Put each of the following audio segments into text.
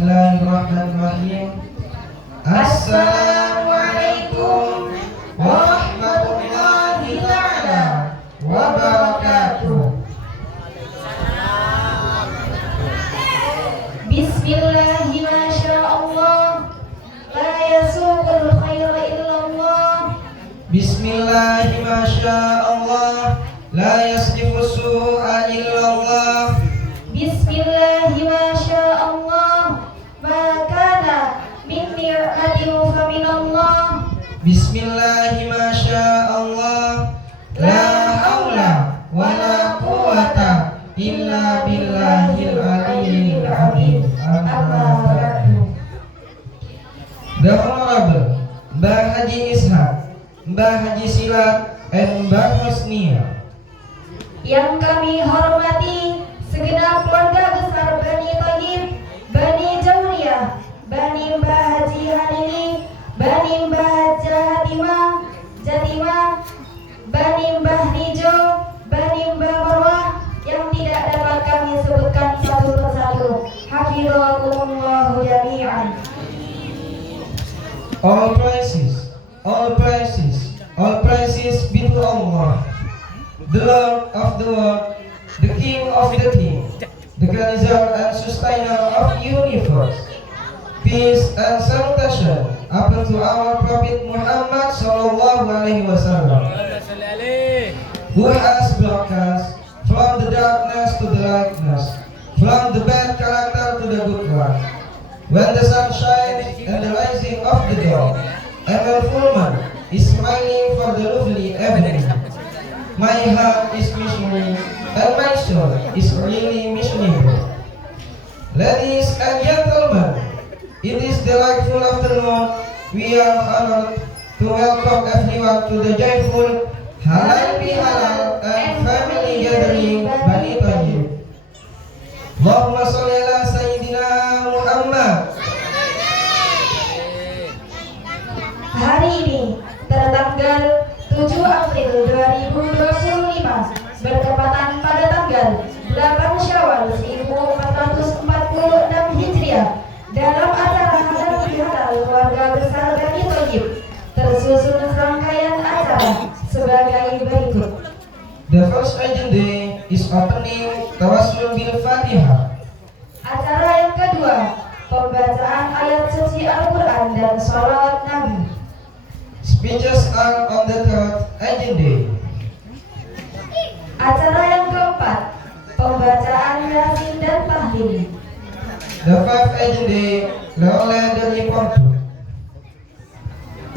Bismillahirrahmanirrahim. Assalamualaikum warahmatullahi ta'ala wabarakatuh. Bismillahi masyaallah, la yasuqul khaira illallah. Bismillahi masyaallah, la yasrifu su'a illallah. Bismillahi masyaallah, ma kana min ni'matin fa minallah. Bismillahi masyaallah, la haula wala quwata illa billahil aliyyil azim. Amma ba'du. The Honorable Mbah Haji Ishaq, Mbah Haji Silat, and Mbah Husnia, Yang kami hormati segenap keluarga besar Bani Thayyib, Bani Jauriyah, Bani Mbah Haji Hanini, Bani Mbah Jatimah, Bani Mbah Nijo, Bani Mbah Marwah, yang tidak dapat kami sebutkan satu persatu. Hafizhakumullahu jami'an. all praises, all praises, all praises be to Allah, the Lord of the world, the King of the King, the Organizer and Sustainer of the universe. Peace and salutation upon to our Prophet Muhammad sallallahu alaihi wasallam, who has brought us from the darkness to the lightness, from the bad character to the good one. When the sun shines and the rising of the dawn, and the full moon is smiling for the lovely evening, my heart is missionary and my soul is really missionary. Ladies and gentlemen, it is delightful afternoon. We are honored to welcome everyone to the joyful Halal Bihalal and family gathering Bani Thayyib. Allahumma sholli ala Sayyidina Muhammad. Hari ini tertanggal 7 April 2025 bertepatan pada tanggal 8 Syawal 1446 Hijriah. Dalam acara halal bihalal keluarga besar Bani Thayyib tersusun rangkaian acara sebagai berikut. The first agenda is opening Tawassul bil Fatihah. Acara yang kedua, pembacaan ayat suci Al-Quran dan sholawat Nabi. Speeches are on the third agenda. Acara yang keempat, pembacaan Yasin dan tahlil. The fifth agenda, Leola dari Porto.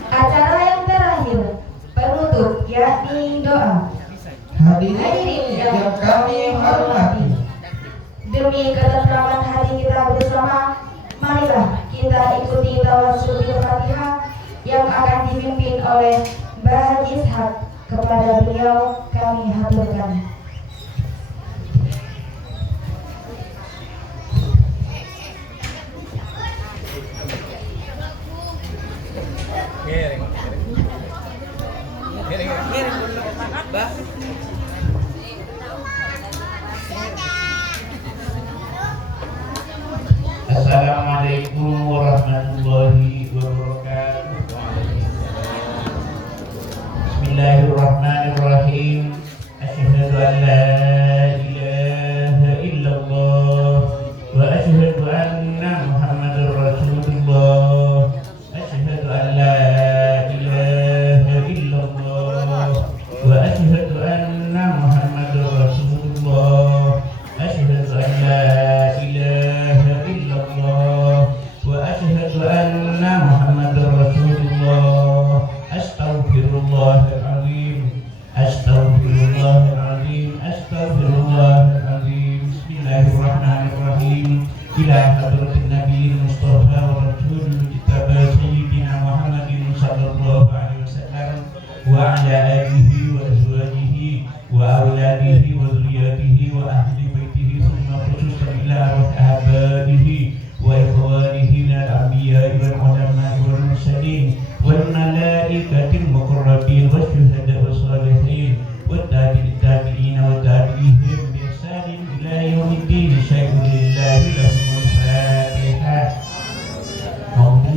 Acara yang terakhir, penutup yakni doa. Hadirin yang kami hormati, Demi ketentraman hati kita bersama, marilah kita ikuti tawassul bil Fatihah yang akan dipimpin oleh Mbah Haji Ishaq. Kepada beliau kami haturkan. Assalamualaikum warahmatullahi wabarakatuh. Bismillahirrahmanirrahim. Asyhadu an la ilaha illallah wa asyhadu anna Muhammadar Rasulullah. Asyhadu an la ilaha illallah wa asyhadu anna Muhammadar Rasulullah. Asyhadu an la ilaha illallah wa asyhadu anna Muhammadar Rasulullah. Astaghfirullahaladzim, astaghfirullahaladzim, astaghfirullahaladzim. Bismillahirrahmanirrahim. Ila hadratin Nabi Mustafa wa Rasul Kitab Sayyidina Muhammadin sallallahu alaihi wasallam wa ala alihi wa azwajihi wa awladihi wa dzurriyyatihi wa ahli baitihi thumma khususan ila sahabatihi wa ikhwanihi minal anbiya'i wal ulama'i wal mursalin wal malaikatil muqarrabin wasyuhada wassalihin wat tabi'in wa tabi'ihim bi ihsanin ila yaumiddin. Syai'un lillahi lahumul fatihah.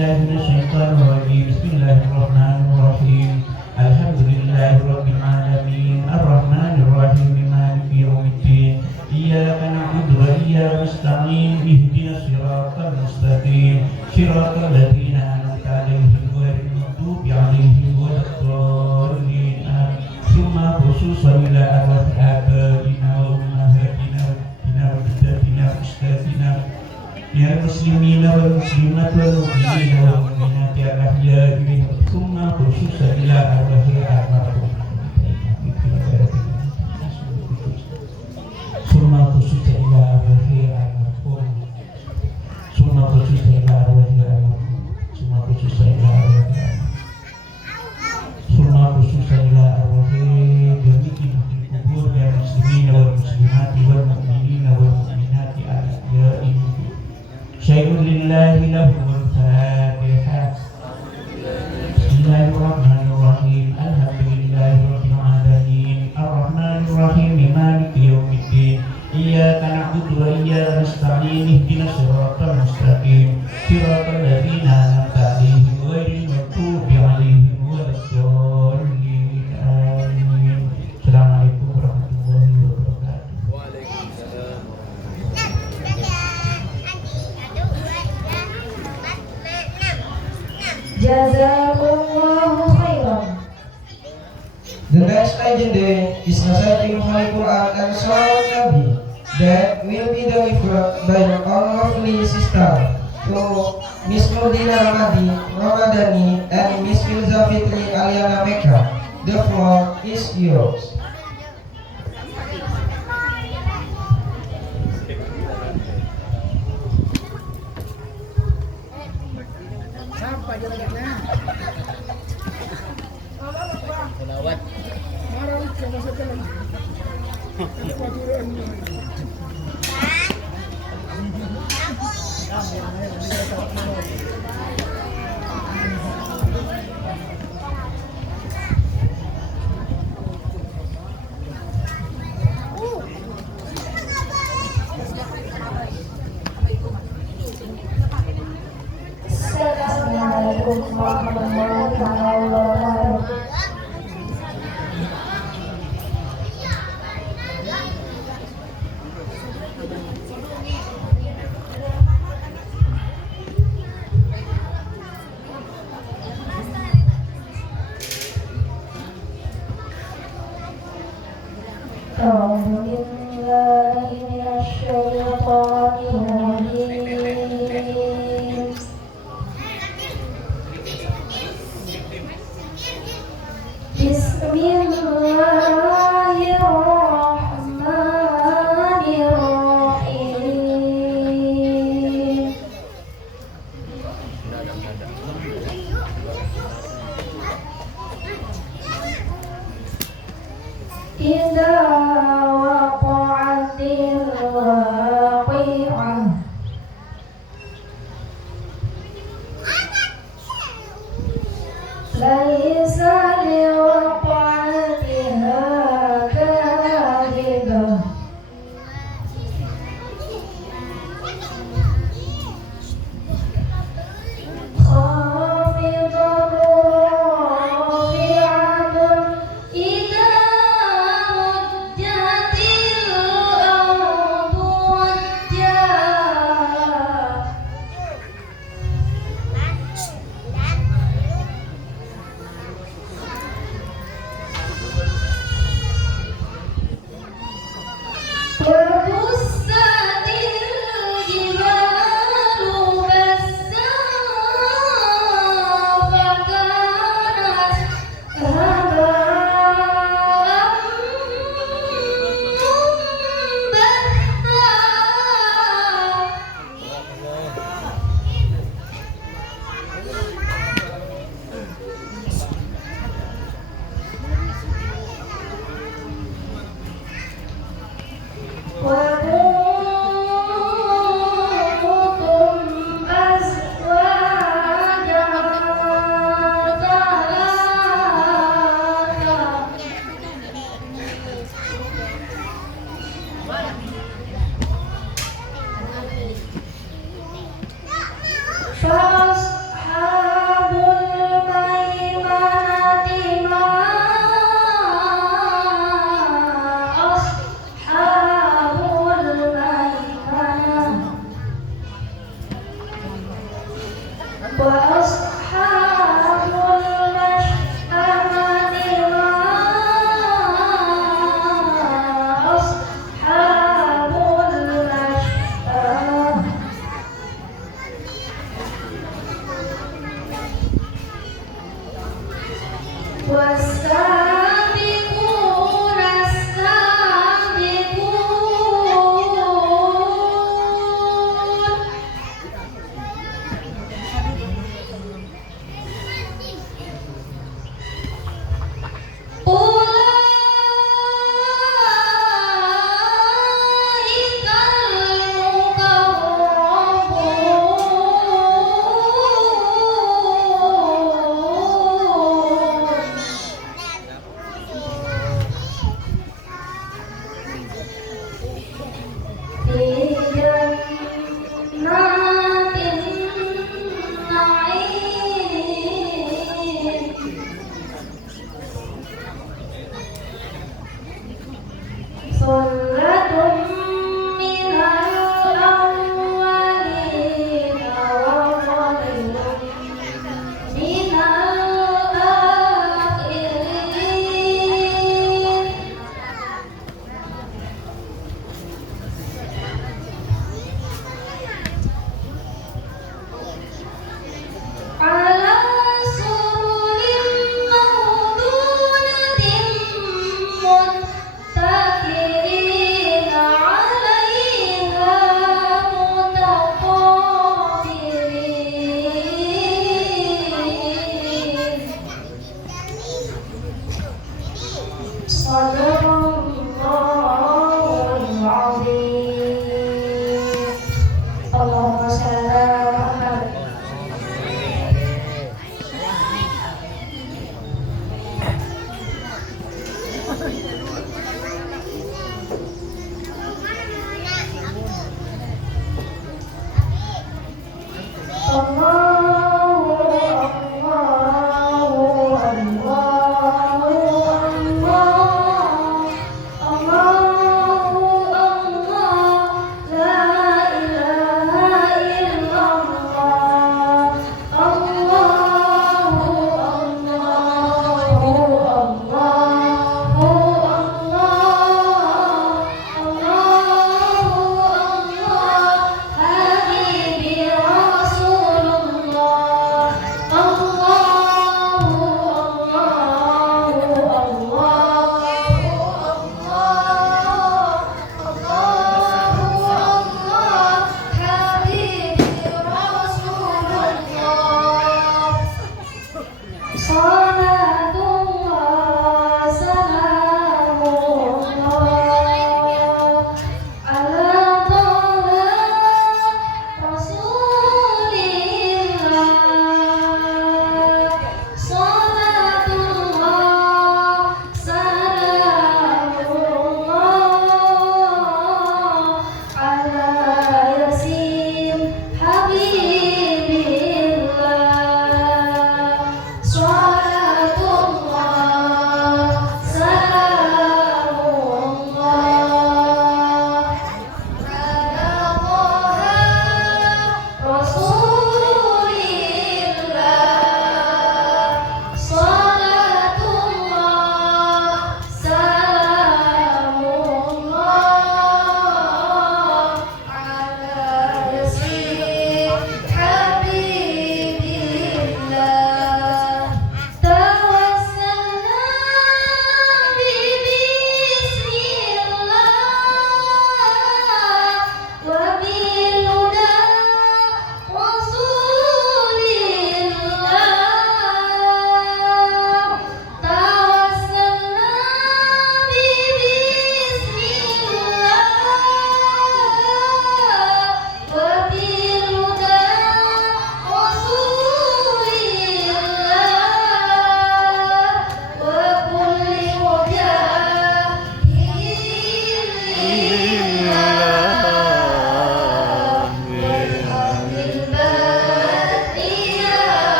billahi minasyaitonir rajim. Bismillahirrahmanirrahim. Alhamdulillahirabbil alamin. Arrahmanir rahim. Maliki yaumiddin. Iyyaka na'budu wa iyyaka nasta'in. Ihdinas siratal mustaqim. Siratal ladzina an'amta 'alaihim ghairil maghdubi 'alaihim waladdallin. Summa khususan ila abaina wa ummahatina wa jaddatina wa ustadina ya muslimina wal muslimat wal mu'minina wal mu'minat ya ahya'i minhum summa khususan ila abaina summa khususan ila abaina summa khususan ila abaina summa khususan ila abaina summa khususan ila abaina demikian kubur ya muslimina wal muslimat wal mu'minina wal mu'minat ahya'i syai'un lillahi lahul fatihah. Bismillahirrahmanirrahim. Alhamdulillahi rabbil alamin. Arrahmanir rahim. Maliki yaumiddin. Iyyaka na'budu wa iyyaka nasta'in. Ihdinas siratal mustaqim. Siratal ladzina an'amta 'alaihim ghairil maghdubi 'alaihim waladdallin. Amin. Assalamualaikum warahmatullahi wabarakatuh. Jazakumullahu khairan. The next legendary is reciting Holy Quran and Salat Nabi that will be delivered by our lovely sister to Miss Nurdina Ramadhani and Miss Filza Fitri Aliana Mekah. The floor is yours. Assalamualaikum warahmatullahi wabarakatuh. A'udzu billahi minasy syaithanir rajim. Bismillahirrahmanirrahim. Idza waqa'atil waqi'ah laisa liwaqa'atiha kadhibah khafidatun rafi'atun idza mujjatil ardu wajja وأصحاب المشأمة ما أصحاب المشأمة والسابقون السابقون أولئك المقربون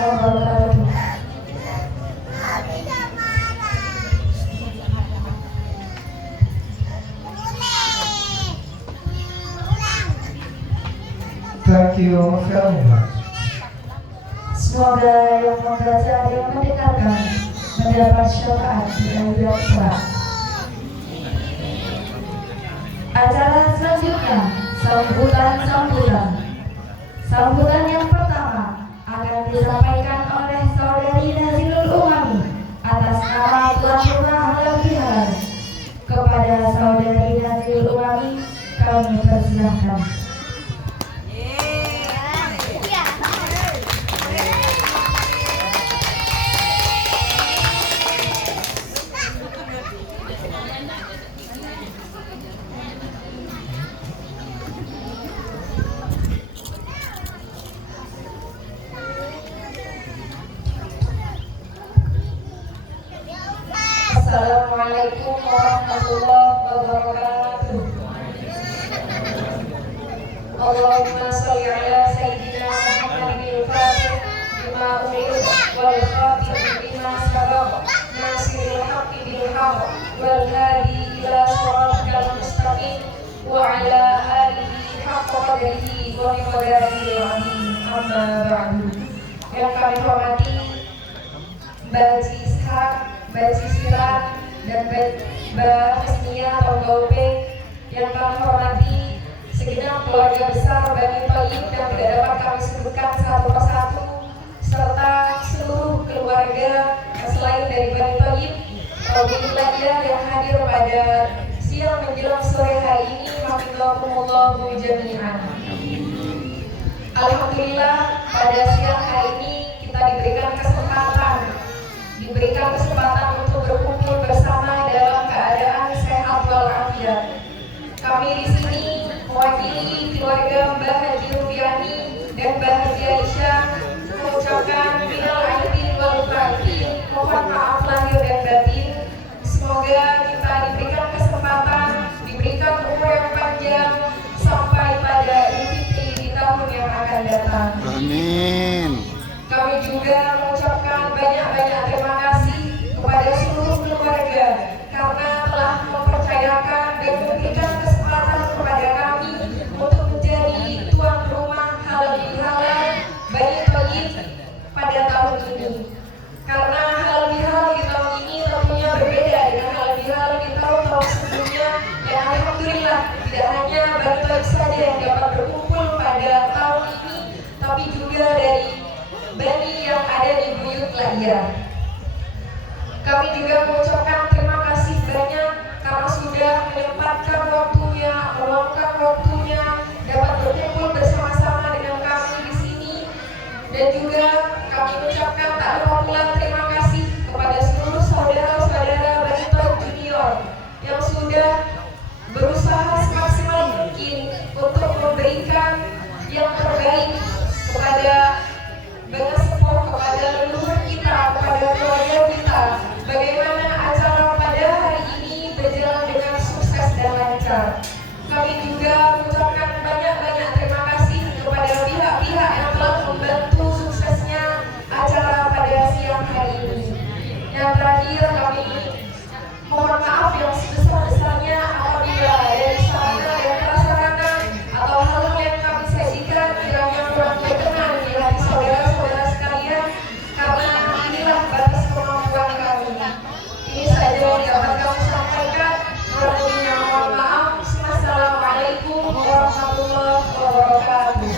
wabarakatuh. Thank you very much. Semoga yang membaca dan yang mendengarkan mendapat syafaat di akhirat kelak. Acara selanjutnya sambutan yang pertama akan disampaikan oleh saudari Nazilul Umami atas nama Tuan Lurah Halal Bihalal. Kepada saudari Nazilul Umami kami persilahkan. Assalamualaikum warahmatullahi wabarakatuh. Allahumma sholli ala sayyidina Muhammadin al-Fatih lima ummil wal khatim lima sabaq nasiril haqqi bil haqq wal hadi ila siratal mustaqim wa ala alihi haqqa qadrihi wa miqdarihi al-azim. Amma ba'du. Yang kami hormati Mbak Haji Ishak, Mbak Sisiran, dan Mbak Husnia atau Mbak Upe. Yang kami hormati segenap keluarga besar Bani Thayyib yang tidak dapat kami sebutkan satu persatu, serta seluruh keluarga selain dari Bani Thayyib atau Bani yang hadir pada siang menjelang sore hari ini. Hafizakumullahu jami'an. Alhamdulillah, pada siang hari ini kita diberikan kesempatan untuk berkumpul bersama dalam keadaan sehat walafiat. Kami di sini mewakili keluarga Mbah Haji Rufiani dan Mbah Haji Aisyah mengucapkan minal aidin wal faizin, mohon maaf lahir dan batin. Semoga kita diberikan kesempatan, diberikan umur yang panjang sampai pada Idul Fitri di tahun yang akan datang. Amin. Kami juga mengucapkan banyak-banyak terima kasih kepada seluruh keluarga karena telah mempercayakan dan memberikan kesempatan kepada kami untuk menjadi tuan rumah halal bihalal Bani Thayyib pada tahun ini. Karena halal bihalal di tahun ini tentunya berbeda dengan halal bihalal di tahun-tahun sebelumnya, yang alhamdulillah tidak hanya Bani Thayyib saja yang dapat berkumpul pada tahun ini, tapi juga dari Bani yang ada di buyut lahir. Kami juga mengucapkan terima kasih banyak karena sudah menyempatkan waktunya, meluangkan waktunya dapat berkumpul bersama-sama dengan kami di sini. Dan juga kami mengucapkan tak lupa pula terima kasih kepada seluruh saudara-saudara Bani Thayyib Junior yang sudah berusaha semaksimal mungkin untuk memberikan yang terbaik kepada Bagi sepuh, kepada leluhur kita, kepada keluarga kita, bagaimana acara pada hari ini berjalan dengan sukses dan lancar. Kami juga mengucapkan banyak-banyak terima kasih kepada pihak-pihak yang telah membantu suksesnya acara pada siang hari ini. Yang terakhir, kami mohon maaf yang sebesar-besarnya apabila dari sarana dan prasarana atau hal-hal yang kami sajikan kiranya kurang berkenan di hati saudara-saudara sekalian, karena inilah batas kemampuan kami. Ini saja yang dapat kami sampaikan. Kurang lebihnya mohon maaf. Assalamualaikum warahmatullahi wabarakatuh.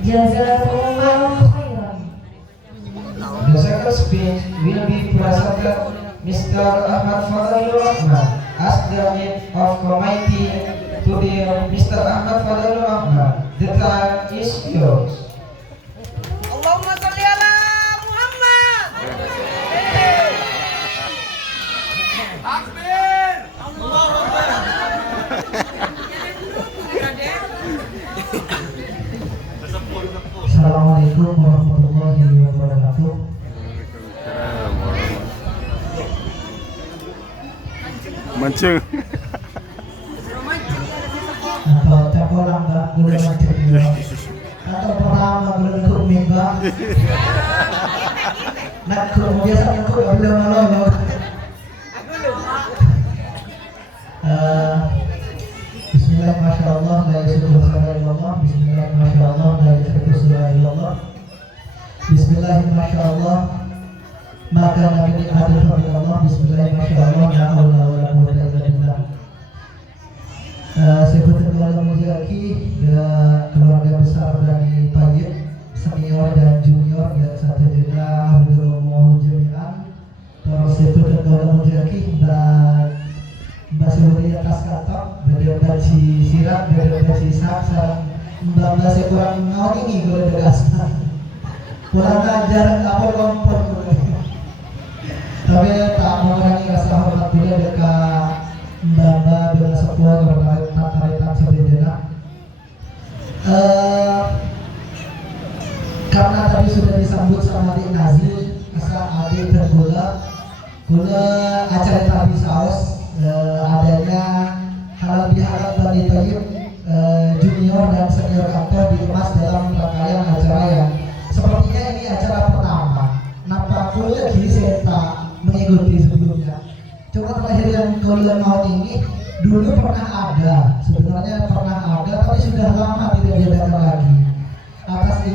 Jazakumullahu khairan. The second speech will be presented Mr. Ahmad Fadlur Rahman as the head of committee. To the Mr. Ahmad Fadlur Rahman, the time is yours. Allahumma sholli ala Muhammad. Takbir. Assalamualaikum warahmatullahi wabarakatuh. Mancing. Atau cakolang dah gula macam ni. Atau perang gula kuk mimba. Nak kuk biasa nak kuk gula malam. Bismillah, masya Allah, la ilaha illallah. Bismillah, masya Allah, la ilaha illallah. Bismillah, masya Allah. Maka nabi adil Allah. Bismillah, masya Allah, la haula wala quwwata illa billah. Sebutan keluarga Mulyaki, keluarga besar dari Tayyib, senior dan junior dan satu juga Alhamdulillah jami'an. Terus sebutan keluarga Mulyaki dan Mbak Suri atas kantor, beliau baci sirat, beliau baci sak, Mbak saya kurang mau ini gue degaskan, kurang ajar apa kompor, tapi tak mengurangi rasa hormat beliau dekat Mbak dengan sebuah taritan sebenarnya. Karena tadi sudah disambut sama adik Nazil, asal adik tergula, acara tadi saus. Adanya halal bihalal Bani Tayyib junior dan senior kantor dikemas dalam rangkaian acara yang sepertinya ini acara pertama. Nampak lagi saya tak mengikuti sebelumnya. Cuma terakhir yang kalian mau ini dulu pernah ada, sebenarnya pernah ada, tapi sudah lama tidak diadakan lagi. Atas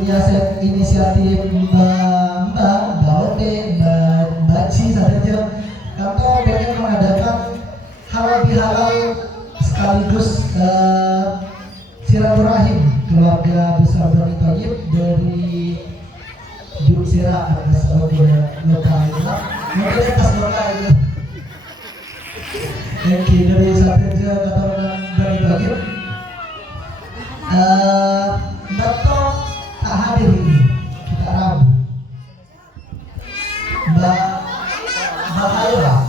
inisiatif Mbak Ode, Mbak Ci saja, kantor pengen mengadakan halal bihalal sekaligus silaturahim keluarga besar Bani Tayyib dari Juksira asal lokal mungkin atas lokal itu oke dari Satria Kataran Bani Tayyib Mbak tak hadir ini kita Rabu Mbak Haira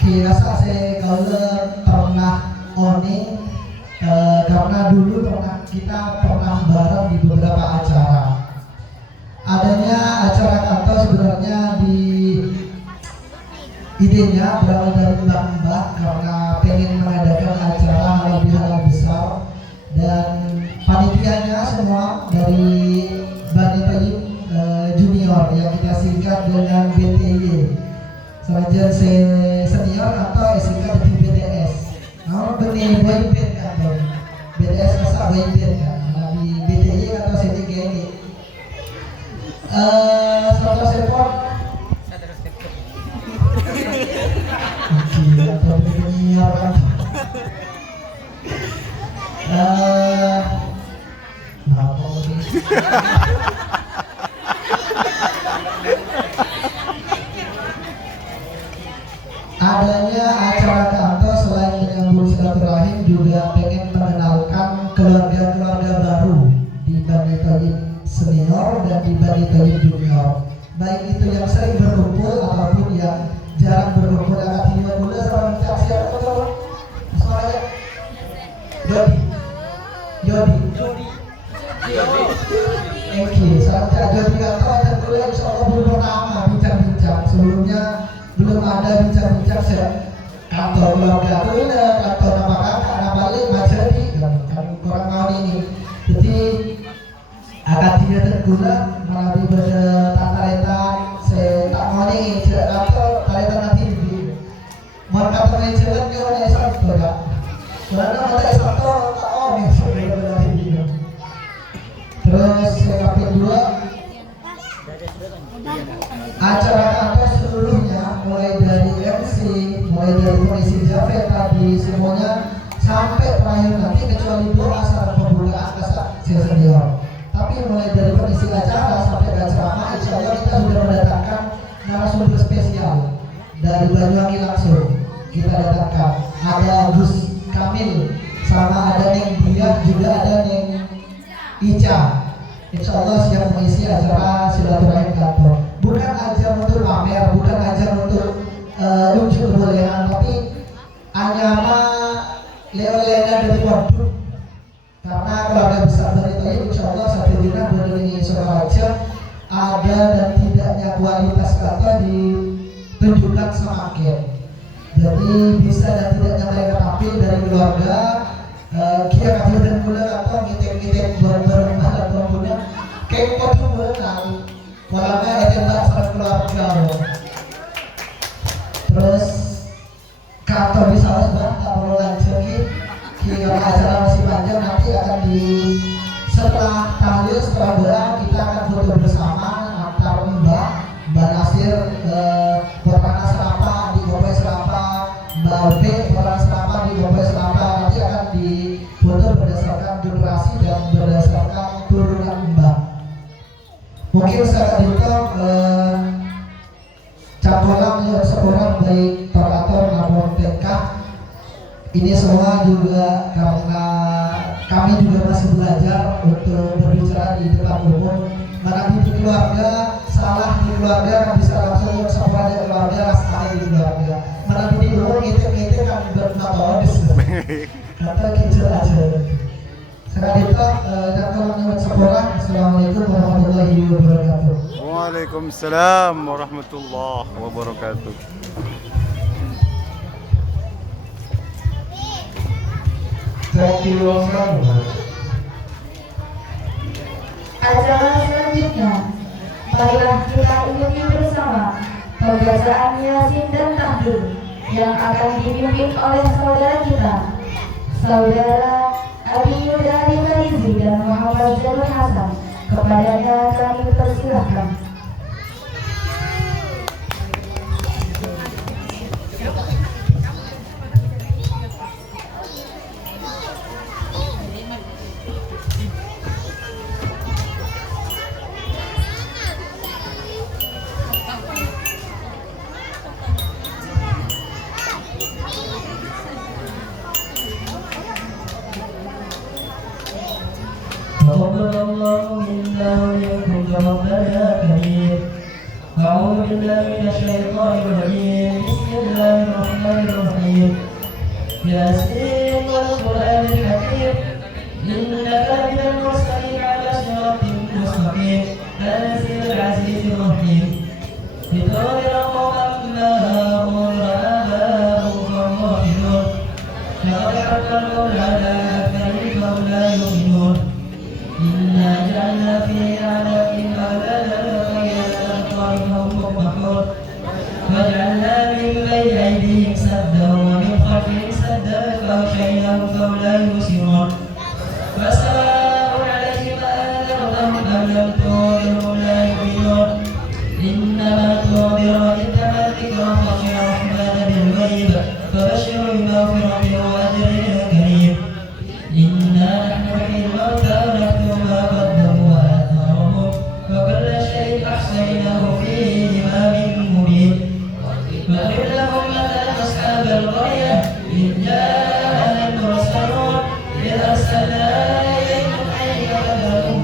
Kirasa saya kalau pernah owning karena dulu kita pernah bareng di beberapa acara. Adanya acara kantor sebenarnya di idenya berawal dari Mbak karena pengen mengadakan acara halal bihalal besar dan panitianya semua dari Bani Tayyib junior yang kita singkat dengan BTY. Selajar senior atau singkat di BTS. Nah, benih boyband kan, BTS masa boyband kan. Nah, di BTY atau CTG ini. Selajar support. Oke, atau penyiar kan. Nah, adanya acara kantor selain menyambut silaturahim juga pengen mengenalkan keluarga-keluarga baru di Bani Tayyib senior dan di Bani Tayyib junior, baik itu yang sering berkumpul ataupun yang jarang berkumpul. Akan tiba dulu sama siapa tuh suaranya Jody oke, salam Jody kantor dan kuliah insya Allah belum pertama bincang-bincang sebelumnya. Belum ada bincang-bincang kantor keluarga itu kantor nama kakak, nama balik majadi kan kurang mau ini. Jadi akan tidak terguna melalui pada tataretan saya tak mau ini kantor tataretan nanti di mereka teman jalan ke mana satu ya. Karena ada satu tak mau nih sebenarnya nanti. Terus yang kedua acara kantor seluruhnya mulai dari MC, mulai dari polisi Jafet tadi semuanya sampai terakhir nanti kecuali doa saat pembukaan kesak senior. Tapi mulai dari polisi acara sampai ke ceramah, insya Allah kita sudah mendatangkan narasumber spesial dari Banyuwangi langsung kita datangkan. Ada Gus Kamil, sama ada Neng Dia, juga ada Neng Ica. Insya Allah siap mengisi acara silaturahim kantor. Bukan aja untuk pamer, bukan aja untuk unjuk kebolehan, tapi hanya leo-leonya dari waduk. Karena keluarga besar dari Tayyib insya Allah satu dina berdiri Suraja ada dan tidaknya kualitas kata ditunjukkan bulan semakin. Jadi bisa dan tidaknya mereka tampil dari keluarga kia kecil dan muda atau ngitek-ngitek bareng-bareng atau punya kayak foto berenang malamnya ada yang sama keluarga. Terus kantor bisa harus tak perlu lanjut kita acara masih panjang, nanti akan setelah tahlil, setelah doa kita akan foto bersama antar Mbak Nasir, Bapak Selapa di Gopay Selapa, Mbak B Bapak Selapa di Gopay Selapa. Nanti akan difoto berdasarkan durasi dan berdasarkan turunan Mbak. Mungkin secara detail campuran seorang baik torator maupun PK ini semua juga karena kami juga masih belajar untuk berbicara di depan umum. Mana di keluarga salah di keluarga kan bisa langsung sama ada keluarga salah di keluarga. Mana di umum itu kan bermatodis atau kecil aja. Sekarang itu jangan sekolah. Assalamualaikum warahmatullahi wabarakatuh. Waalaikumsalam warahmatullahi wabarakatuh. Thank you very much. Acara selanjutnya, marilah kita ikuti bersama pembacaan Yasin dan Tahdir yang akan dipimpin oleh saudara kita, Saudara Abi Yudari Farizi dan Muhammad Jalur Hasan. Kepadanya kami persilahkan. تقبل الله منا ومنكم ربنا كريم. أعوذ بالله من الشيطان الرجيم. بسم الله الرحمن الرحيم. ياسين والقرآن الحكيم إنك من المرسلين على صراط مستقيم تنزيل العزيز الرحيم لتنذر قوما ما هم آباؤهم فهم غافلون لقد حق القول على أكثرهم فهم لا يؤمنون إنا جعلنا في أعناقهم أغلالا فهي الأبصار فهم مقمحون وجعلنا من بين أيديهم سدا ومن خلفهم سدا فأغشيناهم فهم لا يبصرون فسواء عليهم أأنذرتهم أم لم تنذرهم لا يؤمنون إنما تنذر إنما الذكرى خشي الرحمن بالغيب فبشر بمغفرة وأجر كريم. إنا نحن نحيي الموتى ونكتب ما قدموا وآثارهم وكل شيء أحصيناه في إمام مبين. واضرب لهم مثلا أصحاب القرية إذ جاءنا المرسلون إذ أرسلنا إليهم عيبة لهم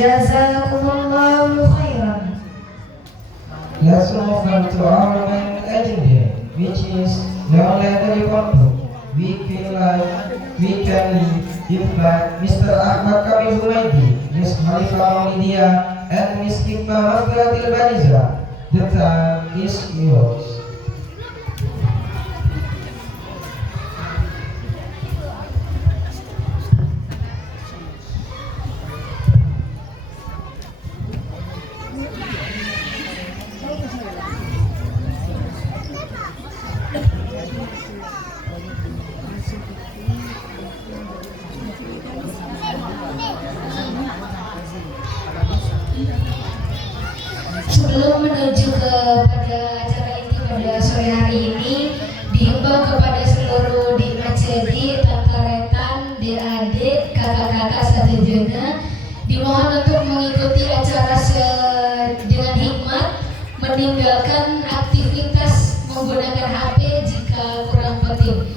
Jazakumullahu khairan. Let's move on to our main agenda, which is non-letter report book. We feel like we can invite Mr. Ahmad Kamil Humaydi, Miss Khalifah Maulidia, and Miss Hikmah Maghfiratil Baniza. The time is yours. meninggalkan aktivitas menggunakan HP jika kurang penting.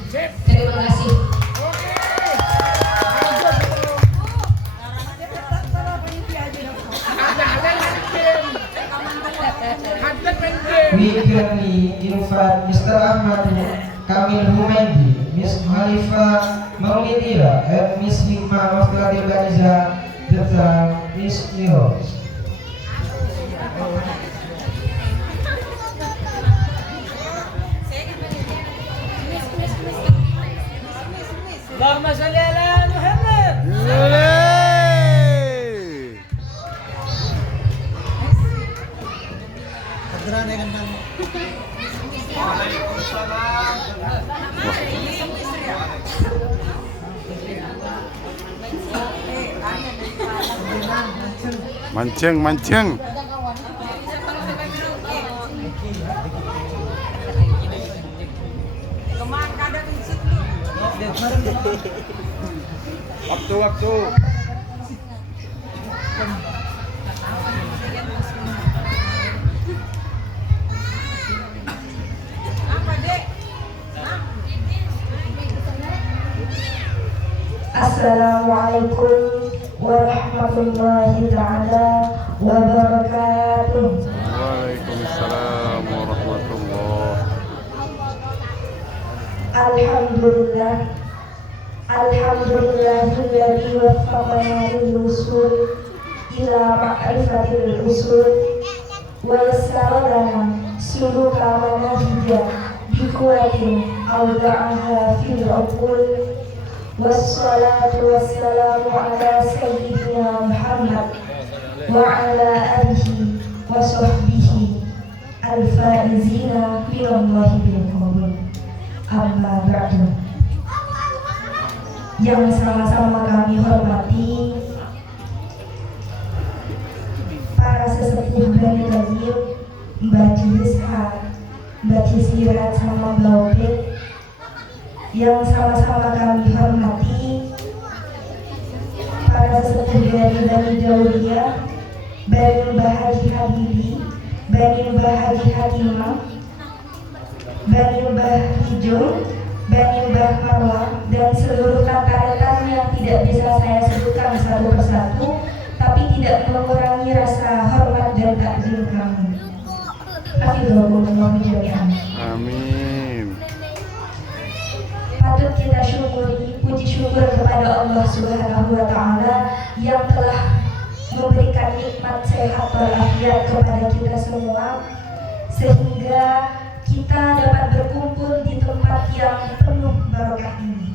Terima kasih. We kindly invite Mr. Ahmad Kamil Humendi, Miss Halifa Maulidira, and Miss Hikmah Mafkari Baniza, the time is yours. Allahumma shalli ala Muhammad. Mancing, mancing. Waktu. Assalamualaikum warahmatullahi ta'ala wabarakatuh. Waalaikumsalam warahmatullah. Alhamdulillah. Alhamdulillahilladzi waffaqana lil-usul ila ma'rifatil usul wa yassara lana suluka manahija biquwatin awda'aha fil uqul. Wassalatu wassalamu ala sayyidina Muhammad wa ala alihi wa sahbihi al-faizina minallahi bil qabul. Amma ba'du. Yang sama-sama kami hormati para sesepuh Bani Tajib, Mbak Jizha, Mbak Jisirat sama Mbak Obed. Yang sama-sama kami hormati para sesepuh dari Bani Dauliyah, Bani Mbah Haji Habibie, Bani Mbah Haji Hatimah, Bani Mbah Hijau, Bani Mbah Marwah, dan seluruh rekan-rekan yang tidak bisa saya sebutkan satu persatu, tapi tidak mengurangi rasa hormat dan takzim kami. Hafizahumullah jami'an. Amin. Patut kita syukuri, puji syukur kepada Allah Subhanahu wa Ta'ala yang telah memberikan nikmat sehat walafiat kepada kita semua, sehingga kita dapat berkumpul di tempat yang penuh barokah ini,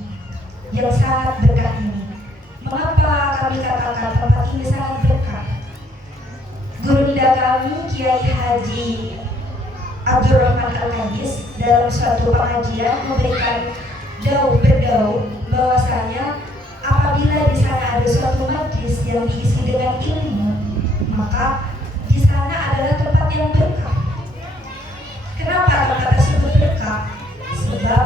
yang sangat berkah ini. Mengapa kami katakan tempat ini sangat berkah? Gurunda kami Kiai Haji Abdurrahman Al-Hadis dalam suatu pengajian memberikan berdauh bahwasanya apabila di sana ada suatu majlis yang diisi dengan ilmu, maka di sana adalah tempat yang berkah. Kenapa tempat tersebut berkah? Sebab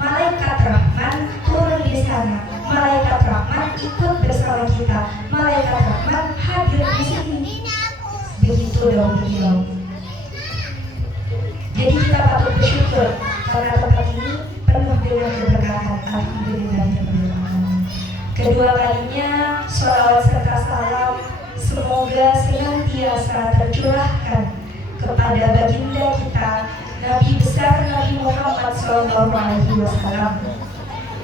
malaikat Rahman turun di sana, malaikat Rahman ikut bersama kita, malaikat Rahman hadir di sini. Begitu dong beliau. Jadi kita patut bersyukur karena tempat ini penuh dengan keberkahan. Alhamdulillahirrahmanirrahim. Kedua kalinya sholawat serta salam semoga senantiasa tercurahkan kepada baginda kita Nabi besar Nabi Muhammad SAW,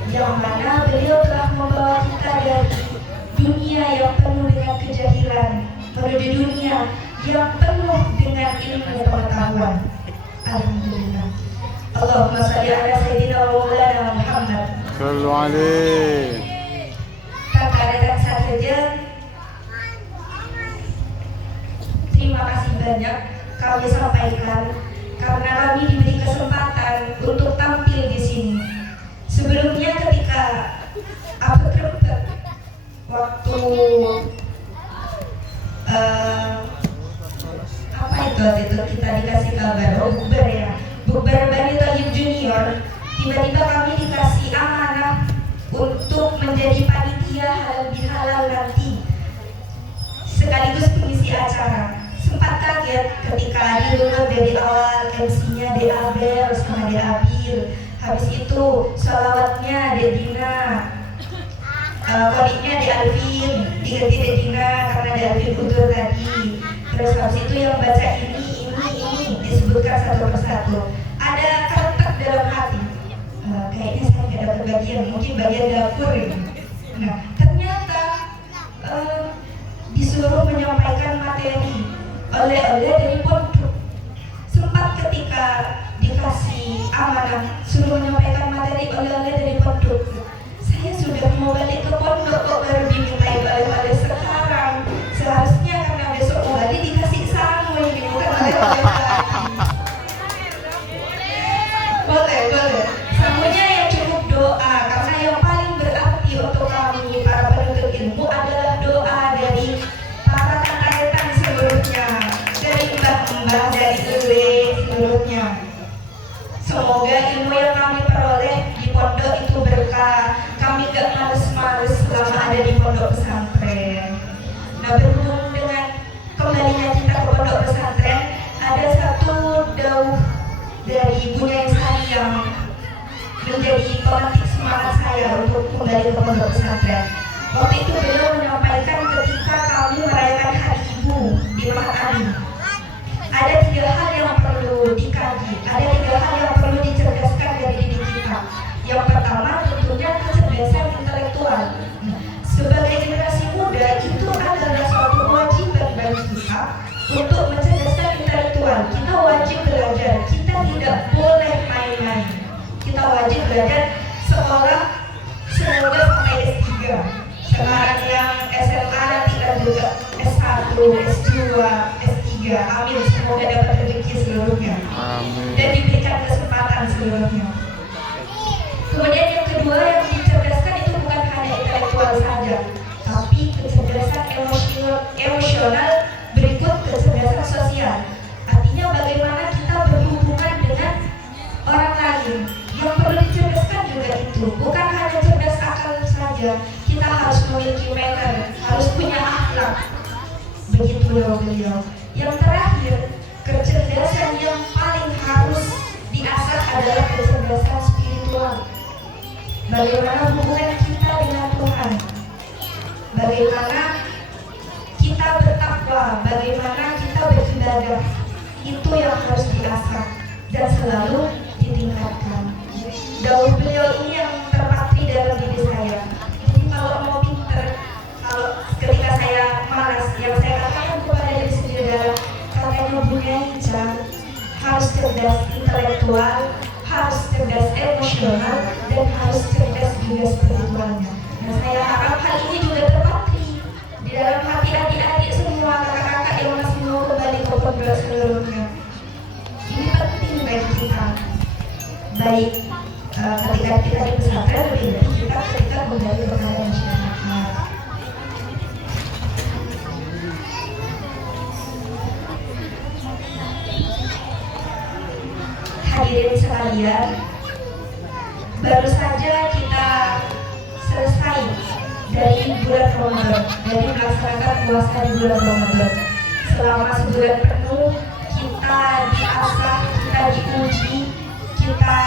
yang mana beliau telah membawa kita dari dunia yang penuh dengan kejahilan menuju dunia yang penuh dengan ilmu pengetahuan. Alhamdulillah. Allahumma shalli ala sayyidina wa maulana Muhammad. Sallu alaihi. Rekan-rekan saja, terima kasih banyak kami sampaikan karena kami diberi kesempatan untuk tampil di sini. Sebelumnya ketika aku terpet waktu apa itu kita dikasih kabar bukber ya, bukber Bani Tajib Junior, tiba-tiba kami dikasih amanah untuk menjadi panitia halal bihalal nanti sekaligus pengisi acara. sempat kaget ketika dulu dari awal MC-nya De Abel sama De Abil, habis itu sholawatnya De Dina, kodiknya De Alvin diganti De Dina karena De Alvin udur tadi. Terus habis itu yang baca ini disebutkan satu persatu. Ada keretak dalam hati. Kayaknya saya nggak dapat bagian, mungkin bagian dapur ini. Nah, ternyata disuruh menyampaikan materi oleh-oleh dari pondok. Sempat ketika dikasih amanah suruh menyampaikan materi oleh-oleh dari pondok, saya sudah mau balik ke pondok kok baru dimintai oleh-oleh sekarang. Seharusnya karena besok mau balik dikasih samu ini, bukan oleh-oleh lagi. Boleh. Samunya yang cukup doa, karena yang paling berarti untuk kami para penuntut ilmu adalah doa dari para kakak seluruhnya, dari mbah-mbah, dari ewe seluruhnya. Semoga ilmu yang kami peroleh di pondok itu berkah, kami gak males-males selama ada di pondok pesantren. Nah, berhubung dengan kembalinya kita ke pondok pesantren, ada satu dauh dari Bunyai Sari yang menjadi pemetik semangat saya untuk kembali ke pondok pesantren. Waktu itu beliau menyampaikan ketika kami merayakan Hari Ibu di Mahat Ali. Ada 3 hal yang perlu dikaji, ada 3 hal yang perlu dicerdaskan dari diri kita. Yang pertama tentunya kecerdasan intelektual. Sebagai generasi muda itu adalah suatu kewajiban bagi kita untuk mencerdaskan intelektual. Kita wajib belajar, kita tidak boleh main-main. Kita wajib belajar sekolah semoga sampai S3. Sekarang yang SMA nanti lanjut ke S1, S2, S3. Amin, semoga dapat rezeki seluruhnya. Amin. Dan diberikan kesempatan seluruhnya. Kemudian yang kedua yang dicerdaskan itu bukan hanya intelektual saja, tapi kecerdasan emosional berikut kecerdasan sosial. Artinya bagaimana kita berhubungan dengan orang lain. Yang perlu dicerdaskan juga itu, bukan hanya cerdas akal saja, kita harus memiliki manner, harus punya akhlak. Begitu beliau. Yang terakhir, kecerdasan yang paling harus diasah adalah kecerdasan spiritual. Bagaimana hubungan kita dengan Tuhan, bagaimana kita bertakwa, bagaimana kita beribadah, itu yang harus diasah dan selalu ditingkatkan. Dauh beliau ini yang terpatri dalam diri saya. Jadi kalau mau pinter, kalau ketika saya malas, yang saya katakan kepada diri sendiri adalah katanya Bunyai harus cerdas intelektual, harus cerdas emosional, dan harus cerdas juga spiritualnya. Nah, saya harap hal ini juga terpatri di dalam hati adik-adik semua, kakak-kakak yang masih mau kembali ke pondok seluruhnya. Ini penting bagi kita, baik ketika kita di pesantren, lebih dari kita ketika kembali kepada masyarakat. Hadirin sekalian, baru saja kita selesai dari bulan Ramadan, dari melaksanakan puasa di bulan Ramadan. Selama sebulan penuh kita diasah, kita diuji, kita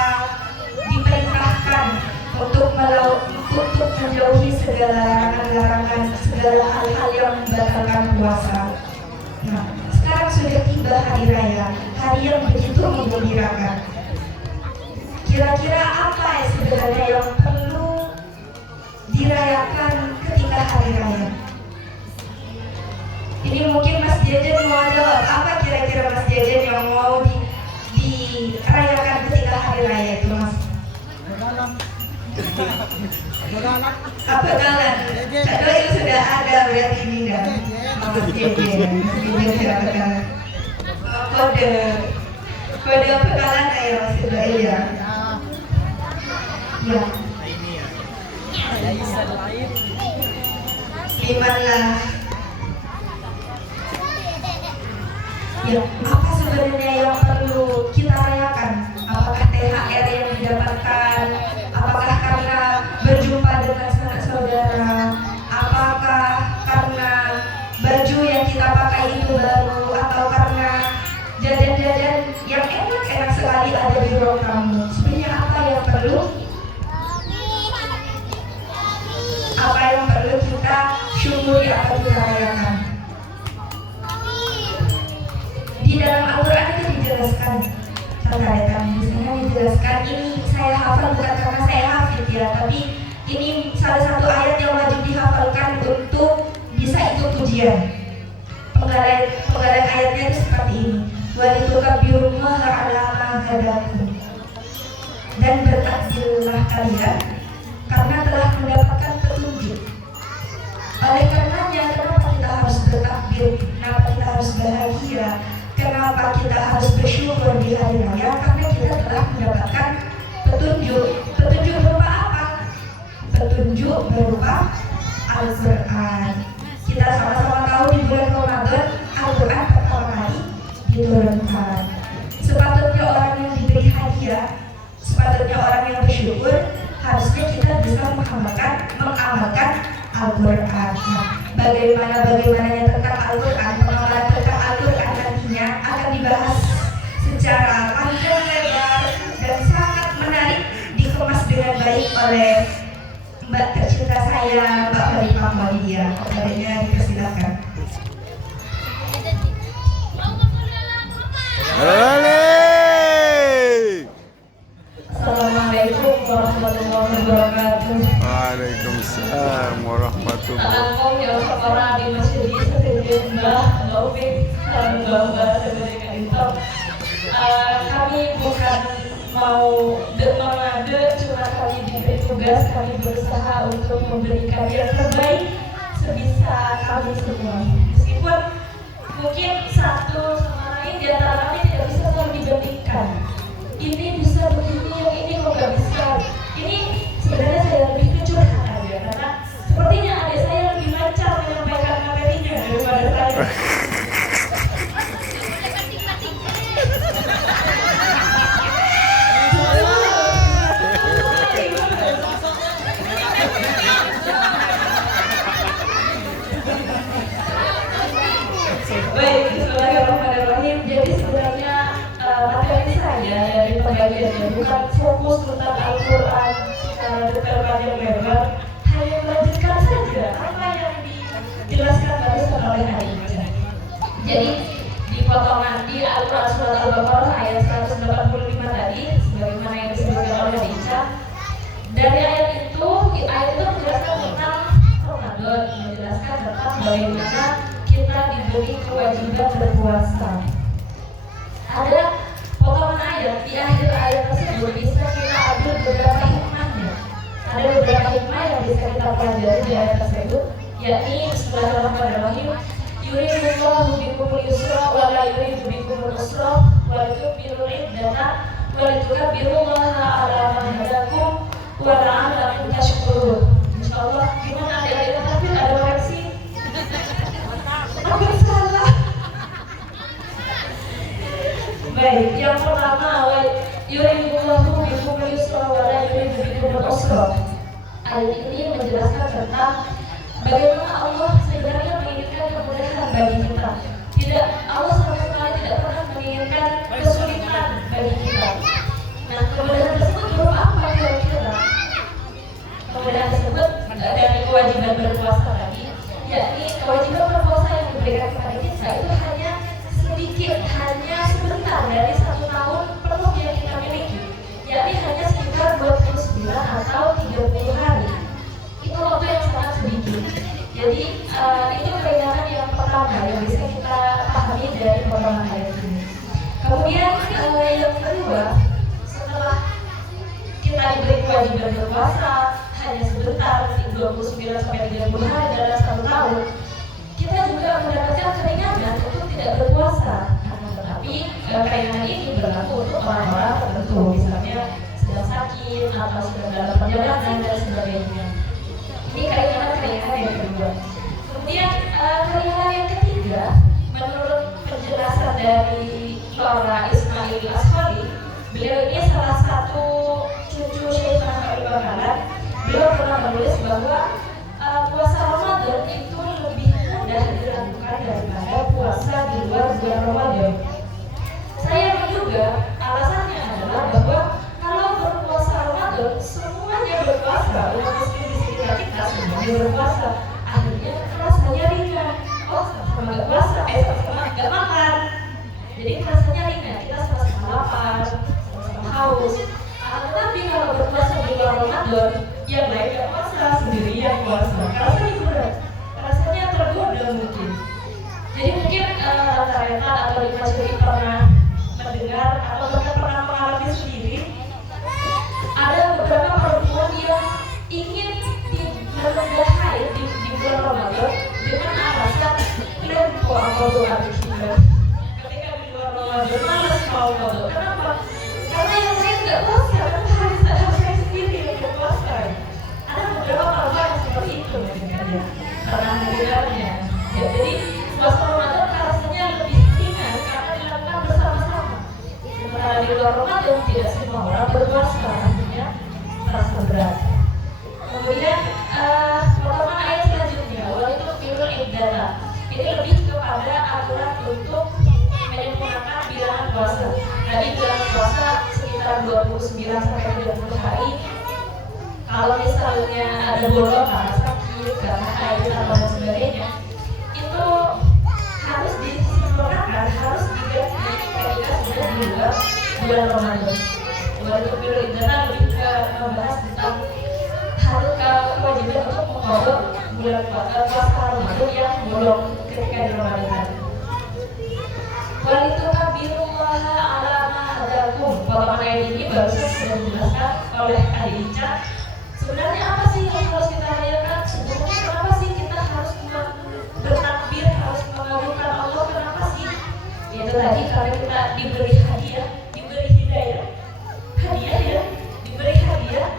diperintahkan untuk menjauhi segala larangan-larangan, segala hal-hal yang membatalkan puasa. Nah, sekarang sudah tiba hari raya, hari yang begitu menggembirakan. Kira-kira apa sebenarnya yang perlu dirayakan ketika hari raya? Ini mungkin Mas Jejen mau jawab, apa kira-kira Mas Jejen yang mau dirayakan ketika hari raya itu, Mas? Apa galan? Kalau itu sudah ada berarti ini dah. Kode pekalan ya Mas sudah iya. Ya. Gimana? Ya, apa sebenarnya yang perlu kita rayakan? Apakah THR yang didapatkan? Apakah karena berjumpa dengan sanak saudara? Apakah karena baju yang kita pakai itu baru? Atau sekali ada di ruang kamu. Sebenarnya apa yang perlu kita syukuri atau kita rayakan? Di dalam Al-Quran itu dijelaskan, contohnya di sana dijelaskan, ini saya hafal bukan karena saya hafid ya, tapi ini salah satu ayat yang wajib dihafalkan untuk bisa ikut ujian. Penggalian ayatnya itu seperti ini: walitukabirullaha ala ma hadakum, dan bertakbirlah kalian karena telah mendapatkan petunjuk. Oleh karenanya, kenapa kita harus bertakbir, kenapa kita harus bahagia, kenapa kita harus bersyukur di hari raya? Karena kita telah mendapatkan petunjuk. Petunjuk berupa apa? Petunjuk berupa Al-Quran. Kita sama-sama tahu di bulan Ramadan Al-Quran pertama kali diturunkan. Sepatutnya orang yang diberi hadiah, sepatutnya orang yang bersyukur, harusnya kita bisa mengamalkan Al-Quran. Bagaimananya tentang Al-Quran, pengamalan tentang Al-Quran nantinya akan dibahas secara panjang lebar dan sangat menarik, dikemas dengan baik oleh Mbak tercinta saya, Mbak Farifah Maulidia. Kepadanya dipersilakan. Assalamualaikum warahmatullahi wabarakatuh. Waalaikumsalam warahmatullahi wabarakatuh. Assalamualaikum ya orang di masjid di setiap Mbah Taufik dan Mbah sebagai itu. Kami bukan mau mengade, cuma kami diberi tugas, kami berusaha untuk memberikan yang terbaik sebisa kami semua. Meskipun mungkin satu sama lain di antara kami tidak bisa saling dibandingkan. Ini bisa begini, yang ini kok nggak bisa. Ini sebenarnya saya lebih kecurhat aja, karena sepertinya adik saya lebih lancar menyampaikan materinya daripada saya. Baik, bismillahirrahmanirrahim. Jadi sebenarnya materi saya dari pembagiannya bukan fokus tentang Al-Quran secara detail panjang lebar, hanya melanjutkan saja apa yang dijelaskan barusan oleh Aisyah. Jadi di potongan di Al-Quran surat Al-Baqarah ayat 185 tadi, sebagaimana yang disebutkan oleh Aisyah, dari ayat itu menjelaskan tentang Ramadan, menjelaskan tentang bagaimana kita diberi kewajiban berpuasa. Ada potongan ayat, di akhir ayat tersebut bisa kita ambil beberapa hikmahnya. Ada beberapa hikmah yang bisa kita pelajari di ayat tersebut, yakni bismillahirrahmanirrahim, yuridullahu bikumul yusra wa la yuridu bikumul usra wa litukmilul iddata wa litukabbirullaha ala ma hadakum wa la'allakum tashkurun. Insyaallah, gimana adik-adik terakhir ada koreksi? Aku salah. Baik, yang pertama, yuridullahu bikumul yusra wa la yuridu bikumul usra. Ayat ini menjelaskan tentang bagaimana Allah sebenarnya menginginkan kemudahan bagi kita. Tidak, Allah sama sekali tidak pernah menginginkan kesulitan bagi kita. Nah, kemudahan tersebut berupa apa kira-kira? Kemudahan tersebut dari kewajiban berpuasa tadi, yakni kewajiban berpuasa yang diberikan kepada kita itu hanya sedikit, hanya sebentar dari 1 tahun penuh yang kita miliki, yakni hanya sekitar 29 atau 30 hari. Itu waktu yang sangat sedikit. Jadi itu keringanan yang pertama yang bisa kita pahami dari potongan ayat ini. Kemudian yang kedua, setelah kita diberi kewajiban berpuasa hanya sebentar, 29 sampai 30 hari dalam 1 tahun, kita juga mendapatkan keringanan untuk tidak berpuasa. Tetapi keringanan ini berlaku untuk orang-orang tertentu, misalnya sedang sakit atau sedang dalam perjalanan dan sebagainya. Ini keringanan yang kedua. Kemudian keringanan yang ketiga, menurut penjelasan dari Laura Ismail Ashari, beliau ini salah satu cucu Syekh Muhammad Bakalan. Beliau pernah menulis bahwa puasa Ramadan itu lebih mudah dilakukan daripada puasa di luar bulan Ramadan. Saya menduga alasannya dia berpuasa, akhirnya rasanya ringan. Oh, sama nggak puasa, sama nggak makan. Jadi rasanya ringan, kita sama-sama lapar, sama-sama haus. Tetapi kalau berpuasa di bulan Ramadan, yang lain nggak puasa, sendirian puasa, rasanya berat, rasanya tergoda mungkin. Jadi mungkin rata-rata atau di masyarakat pernah mendengar atau bahkan pernah mengalami sendiri, ada beberapa perempuan yang ingin menenggak haid di bulan Ramadan dengan alasan lempo atau doa ketika di bulan Ramadan malas mau kodok. Kenapa? Karena yang lain nggak puasa, kan harus saya sendiri yang berpuasa. Ada beberapa perempuan yang seperti itu mungkin ya, pernah mendengarnya. Ya, jadi puasa Ramadan rasanya lebih ringan karena dilakukan bersama-sama. Sementara di luar Ramadan tidak semua orang berpuasa, artinya terasa berat. Kemudian potongan ayat selanjutnya, walaupun firul iddata, ini lebih kepada aturan untuk menyempurnakan bilangan puasa. Tadi bilangan puasa sekitar 29 sampai 30 hari. Kalau misalnya ada bolong karena sakit, karena air atau dan sebagainya, itu harus disempurnakan, harus diganti ketika sudah di luar bulan Ramadan. Walaupun firul iddata lebih ke membahas tentang harus kewajiban untuk mengkodok bulan puasa Ramadan yang bolong ketika di Ramadan. Walitukabirullaha ala ma hadakum. Potongan ayat ini barusan sudah dijelaskan oleh Adi Ica. Sebenarnya apa sih yang harus kita rayakan? Sebenarnya kenapa sih kita harus bertakbir, harus mengagungkan Allah? Kenapa sih? Itu tadi karena kita diberi hadiah, diberi hidayah, hadiah ya, diberi hadiah,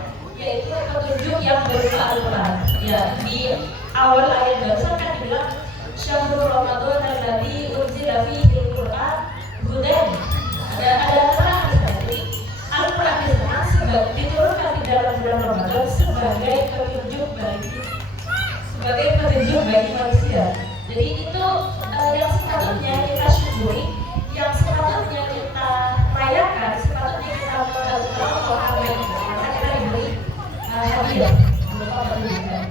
yaitu petunjuk yang berupa Al-Quran. Ya, di awal ayat barusan kan dibilang Syahrul Ramadan alladzi unzila fihi al-Qur'an hudan. Ada terang sekali Al-Quran di sana sebagai diturunkan di dalam bulan Ramadan sebagai petunjuk bagi manusia. Jadi itu yang sepatutnya kita syukuri, yang sepatutnya kita rayakan, sepatutnya kita mengagungkan Allah karena itu karena kita diberi hadiah berupa pendidikan.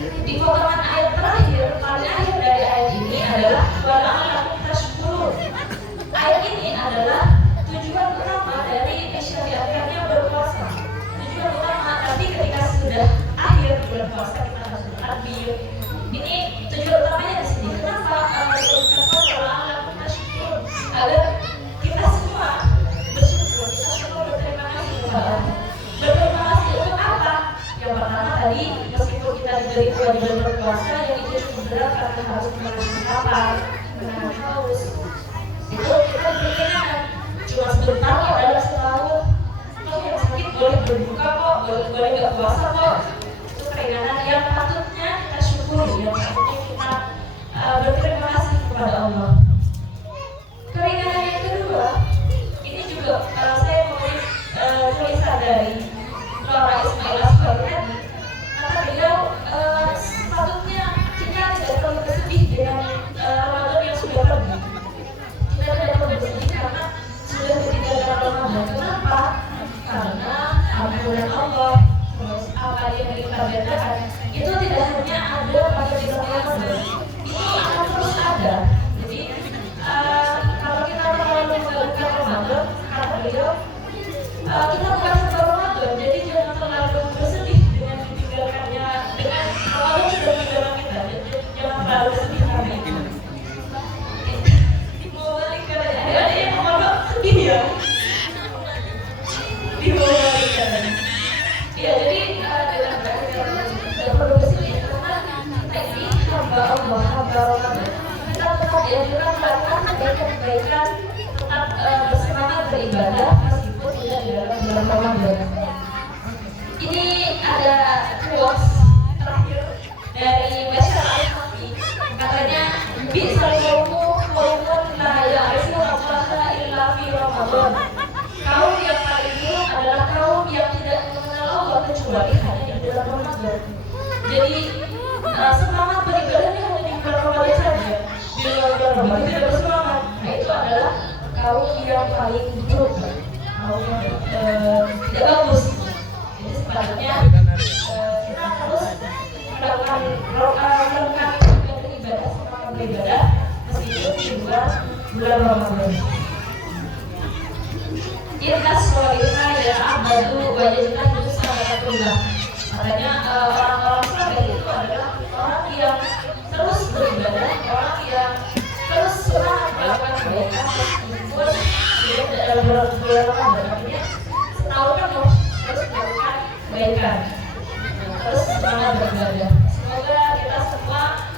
Di potongan ayat terakhir, paling akhir dari ayat ini adalah wala'alakum tashkurun. Ayat ini adalah tujuan utama dari disyariatkannya berpuasa. Tujuan utama nanti ketika sudah akhir bulan puasa kita harus bertakbir. Ini tujuan utamanya di sini. Kenapa wala'alakum tashkurun? Agar kita semua bersyukur, kita semua berterima kasih kepada Allah. Berterima kasih untuk apa? Yang pertama tadi, meskipun kita diberi kewajiban berpuasa yang itu cukup berat karena harus menahan lapar, menahan haus, itu kita berkeinginan cuma sebentar kok dalam setahun. Kalau yang sakit boleh berbuka kok, boleh nggak puasa kok. Itu keringanan yang patutnya kita syukuri, yang patutnya kita berterima kasih kepada Allah. Keringanan yang kedua, ini juga saya mengutip tulisan dari Laura Ismail Asghar tadi. Kata beliau, sepatutnya kita tidak terlalu bersedih dengan Ramadan yang sudah pergi. Kita tidak terlalu bersedih karena sudah meninggalkan Ramadan. Kenapa? Karena ampunan Allah, terus apa yang kita bedakan itu tidak hanya ada pada bulan Ramadan, itu akan terus ada. Jadi kalau kita terlalu mengagungkan Ramadan, kata beliau, kita bukan sebuah Ramadan, jadi jangan terlalu bersedih dengan ditinggalkannya, dengan Ramadan sudah meninggalkan kita, jadi jangan terlalu sedih karena itu. Dibawa balik katanya, ada yang ngomong sedih ya? Dibawa balik katanya. Ya, jadi dengan berakhirnya tidak perlu bersedih karena kita ini hamba Allah, hamba Ramadan. Kita tetap dianjurkan melakukan kebaikan-kebaikan, tetap bersemangat beribadah meskipun tidak di dalam bulan Ramadan. Ini ada quotes terakhir dari Bashar Al-Hafi. Katanya, "Bisal qaumu qaumun la ya'rifunallaha illa fi Ramadan." Kaum yang paling buruk adalah kaum yang tidak mengenal Allah kecuali hanya di bulan Ramadan. Jadi semangat beribadahnya hanya di bulan Ramadan saja. Di luar bulan Ramadan tidak bersemangat. Nah, itu adalah kaum yang paling buruk, kaum yang tidak bagus. Jadi sepatutnya terus melakukan ibadah semangat beribadah meskipun di luar bulan Ramadan. Ikhlas walidina ya abadu wajibkan itu sahabatullah. Makanya orang-orang sahabat itu adalah orang yang terus beribadah, orang yang terus semangat melakukan kebaikan meskipun tidak dalam bulan Ramadan. Artinya setahun penuh terus melakukan kebaikan, terus semangat beribadah. Semoga kita semua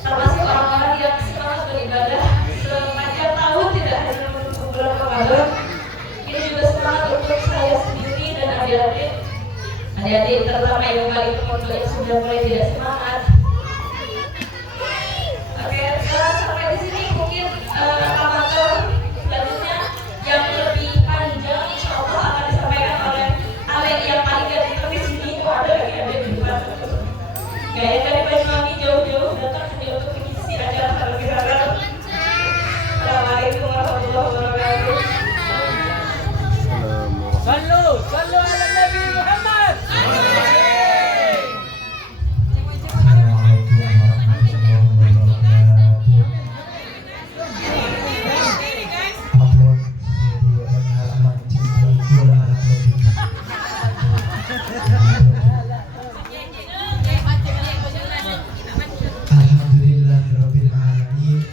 termasuk orang-orang yang semangat beribadah sepanjang tahun, tidak hanya menunggu bulan Ramadan. Ini juga semangat untuk saya sendiri dan adik-adik terutama yang kali pemodal yang sudah mulai tidak semangat. Oke, sampai di sini mungkin amatur selanjutnya yang lebih panjang insya Allah akan disampaikan oleh Alek yang paling gak di sini. Ada lagi ada di depan. Kayak dari Banyuwangi jauh-jauh datang hanya untuk mengisi acara halal bihalal. Assalamualaikum warahmatullahi wabarakatuh. صلوا على النبي محمد. Alhamdulillahirabbil alamin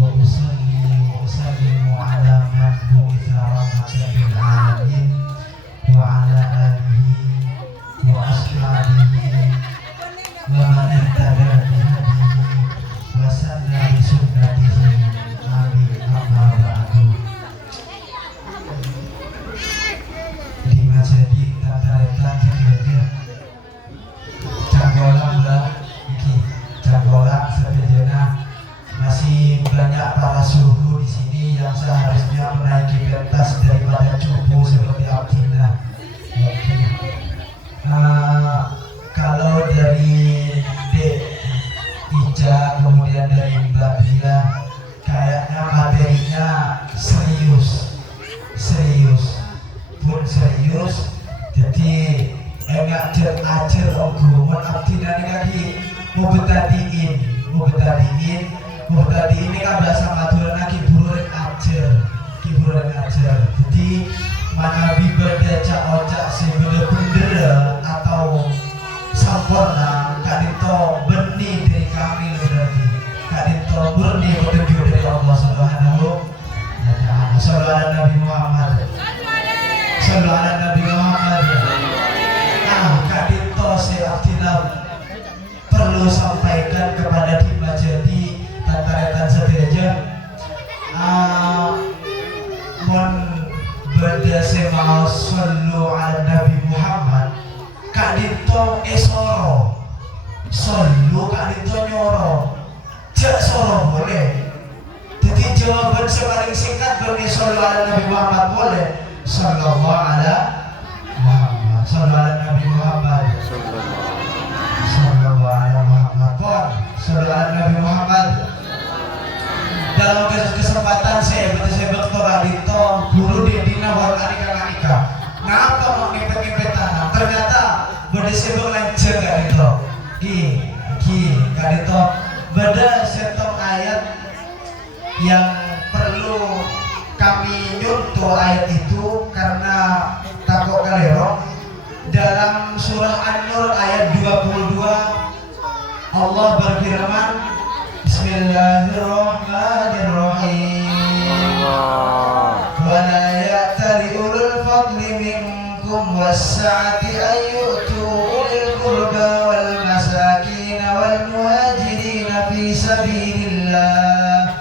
wa usalli wa usallimu ala man bu'itha rahmatan lil alamin wa ala alihi wa ashabihi wa man ihtada bi hadihi wa sanna bi sunnatihi amin amma ba'du. Di Majadi Tata Jaga Canggolang lah iki Canggolang sebenarnya masih banyak para suhu di sini yang seharusnya menaiki pentas daripada cupu seperti Abdillah. Kalau dari Dek Ica kemudian dari Mbak Bila kayaknya materinya serius jadi enggak ajar ogumun Abdillah ini lagi mau betadiin ini kan bahasa Madura lagi bururin ajar jadi mana bibada cak ocak si bener-bener atau sampurna kak dito benih dari kami berarti kak dito murni petunjuk dari Allah Subhanahu wa ta'ala. Sallallahu ala Nabi Muhammad. Kak dito si Abdillah perlu sampaikan kepada di Majadi Tantaretan Sederajat mon beda semau sallu ala Nabi Muhammad Kak dito esoro sallu Kak dito nyoro jak soro boleh. Jadi jawaban paling singkat bagi sallu ala Nabi Muhammad boleh sallallahu ala Muhammad sallu ala Nabi Muhammad sallallahu ala Muhammad sallu ala Nabi Muhammad. Dalam kesempatan saya Dr. Adito guru di Dina Warkanika ngapa mau ngepet tanah ternyata berdesibel lancar Kak Adito Kak Adito beda setong ayat yang perlu kami nyuntuh ayat itu karena takut kalero. Dalam surah An-Nur ayat 22 Allah berfirman Bismillahirrahmanirrahim wa la ya'tali ulul fadli minkum was-sa'ati an yu'tu ulil qurba wal masakin wal muhajirin fi sabilillah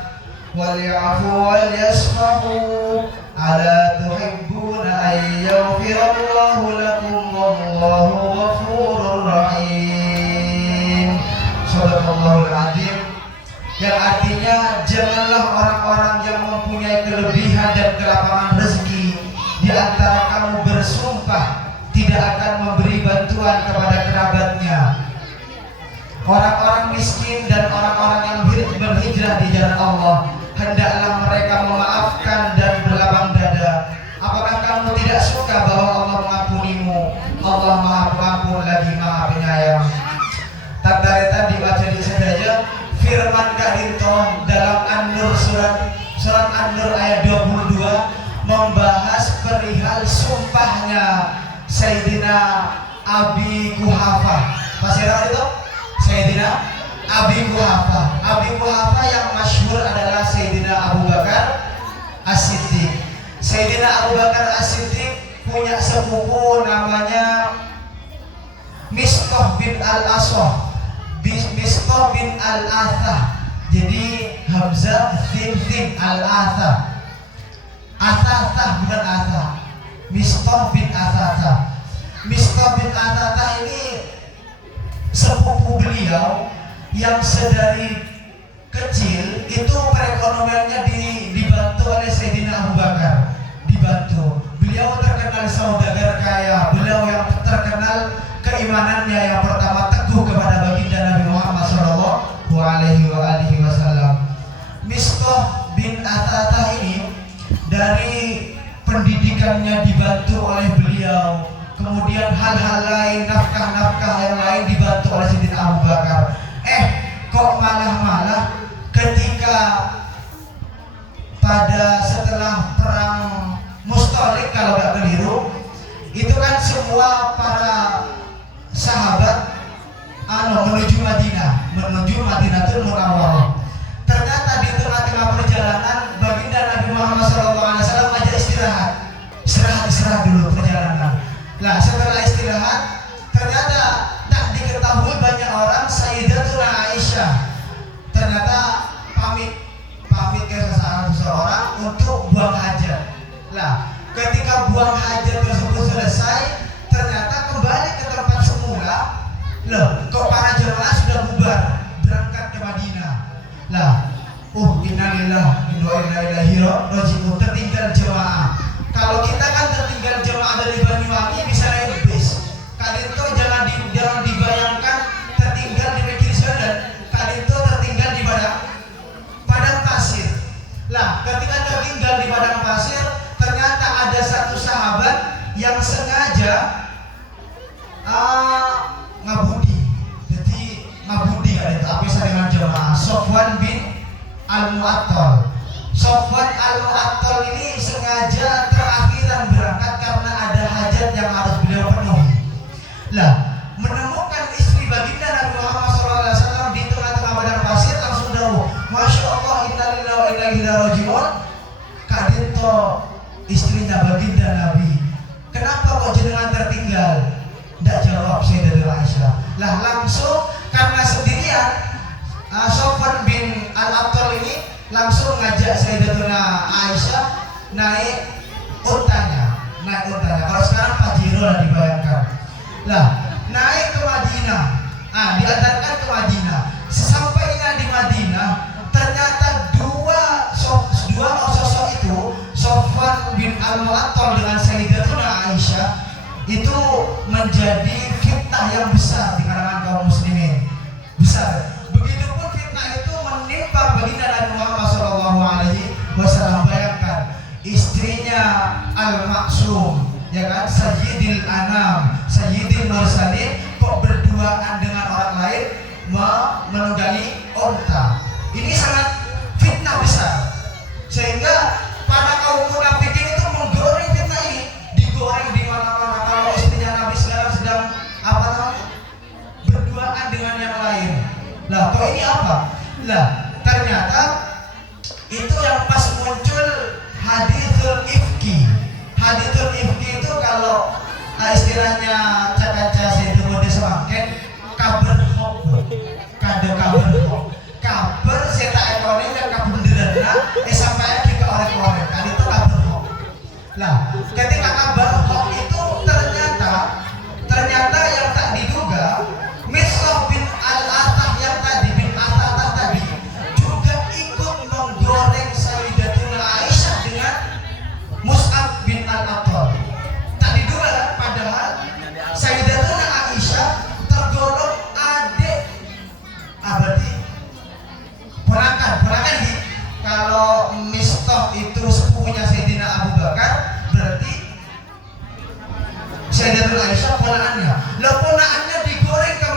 wal ya'fu wal yasfahu ala tuhibbuna an yaghfirallahu lakum wallahu ghafurur rahim. Shadaqallahul azim. Yang artinya janganlah orang-orang yang mempunyai kelebihan dan kelapangan rezeki di antara kamu bersumpah tidak akan memberi bantuan kepada kerabatnya. Orang-orang miskin dan orang-orang yang berhijrah di jalan Allah hendaklah mereka memaafkan dan berlapang dada. Apakah kamu tidak suka bahwa Allah mengampunimu? Allah Maha Pengampun lagi Maha Penyayang. yang tadi baca di saja firman kadinto dalam An-Nur surat An-Nur ayat 22 membahas perihal sumpahnya Sayyidina Abi Quhafah. Masih ada itu? Sayyidina Abi Quhafah. Abi Quhafah yang masyhur adalah Sayyidina Abu Bakar As-Siddiq. Sayyidina Abu Bakar As-Siddiq punya sepupu namanya Mistah bin Al-Aswah, Mistah bin Al-Athah. Jadi Hamzah Thin Al-Athah. Athatah bukan Athah. Mistah bin Athatah. Mistah bin Athatah ini sepupu beliau yang sedari kecil itu perekonomiannya dibantu oleh Sayyidina Abu Bakar. Dibantu. Beliau terkenal saudagar kaya. Beliau yang terkenal keimanannya yang pertama teguh kepada baginda Nabi Muhammad sallallahu alaihi wasallam. Mistah bin Athatah ini dari pendidikannya dibantu oleh beliau, kemudian hal-hal lain, nafkah-nafkah yang lain dibantu oleh Sayyidina Abu Bakar. Kok malah ketika pada setelah perang Mustalik kalau nggak keliru, itu kan semua para sahabat menuju Madinatul Munawwarah. Ternyata di tengah-tengah perjalanan baginda Nabi Muhammad SAW ngajak istirahat dulu perjalanan. Nah setelah istirahat ternyata tak diketahui banyak orang Sayyidatuna Aisyah ternyata pamit ke seseorang untuk buang hajat. Nah ketika buang hajat tersebut selesai ternyata kembali ke tempat semula. Loh kok para jemaah sudah bubar berangkat ke Madinah. Lah innalillahi wa inna ilaihi raji'un, tertinggal jemaah. Kalau kita kan tertinggal jemaah dari Banyuwangi bisa naik bis. Kadinto jangan dibayangkan tertinggal di Negeri Sadan. Kadinto tertinggal di padang pasir. Lah, ketika tertinggal di padang pasir, ternyata ada satu sahabat yang sengaja ngabudi. Jadi ngabudi kadinto apa dengan jemaah. Sofwan bin Al-Mu'attal. Sofwan Al-Mu'attal ini sengaja terakhiran berangkat karena ada hajat yang harus beliau penuhi. Lah, menemukan istri baginda Nabi Muhammad SAW di tengah-tengah padang pasir langsung dawuh, Masya Allah, innalillahi wa inna ilaihi raji'un. Kadinto istrinya baginda Nabi, kenapa kok jenengan tertinggal? Tidak jawab Sayyidatuna Aisyah. Lah langsung karena sendirian Sofwan bin Al-Abtal ini langsung ngajak Sayyidatuna Aisyah naik untanya. Kalau sekarang Pajero lah dibayangkan. Lah naik ke Madinah. Diantarkan ke Madinah. Sesampainya di Madinah, ternyata dua sosok itu, Sofwan bin Al-Mu'attal dengan Sayyidatuna Aisyah, itu menjadi fitnah yang besar di kalangan kaum muslimin. Besar. Begitupun fitnah itu menimpa baginda Nabi Muhammad SAW. Bayangkan istrinya Al-Maksum, ya kan, Sayyidil Anam, Sayyidil Mursalin, kok berduaan dengan orang lain menunggangi onta. Ini sangat fitnah besar, sehingga para kaum munafikin itu menggoreng fitnah ini, digoreng di mana-mana. Kalau istrinya Nabi sekarang sedang berduaan dengan yang lain. Lah kok ini apa? Lah ternyata itu yang pas muncul hadithul ifki. Hadithul ifki itu kalau istilahnya caca-caca itu mode semangken kabar hoax. Kabar seta ekonomi dan kabar derana sampai juga orang-orang kan itu kabar hoax. Lah ketika kabar hoax itu ternyata yang tak diduga Mistah bin Al-Athah yang tadi bin Athatah tadi juga ikut menggoreng Sayyidatuna Aisyah dengan Mus'ab bin Al-Attal. Tak diduga kan? Padahal Sayyidatuna Aisyah tergolong adik, berarti ponakan ini. Kalau Mistah itu sepupunya Sayyidina Abu Bakar, berarti Sayyidatuna Aisyah ponakannya. Lah ponakannya digoreng ke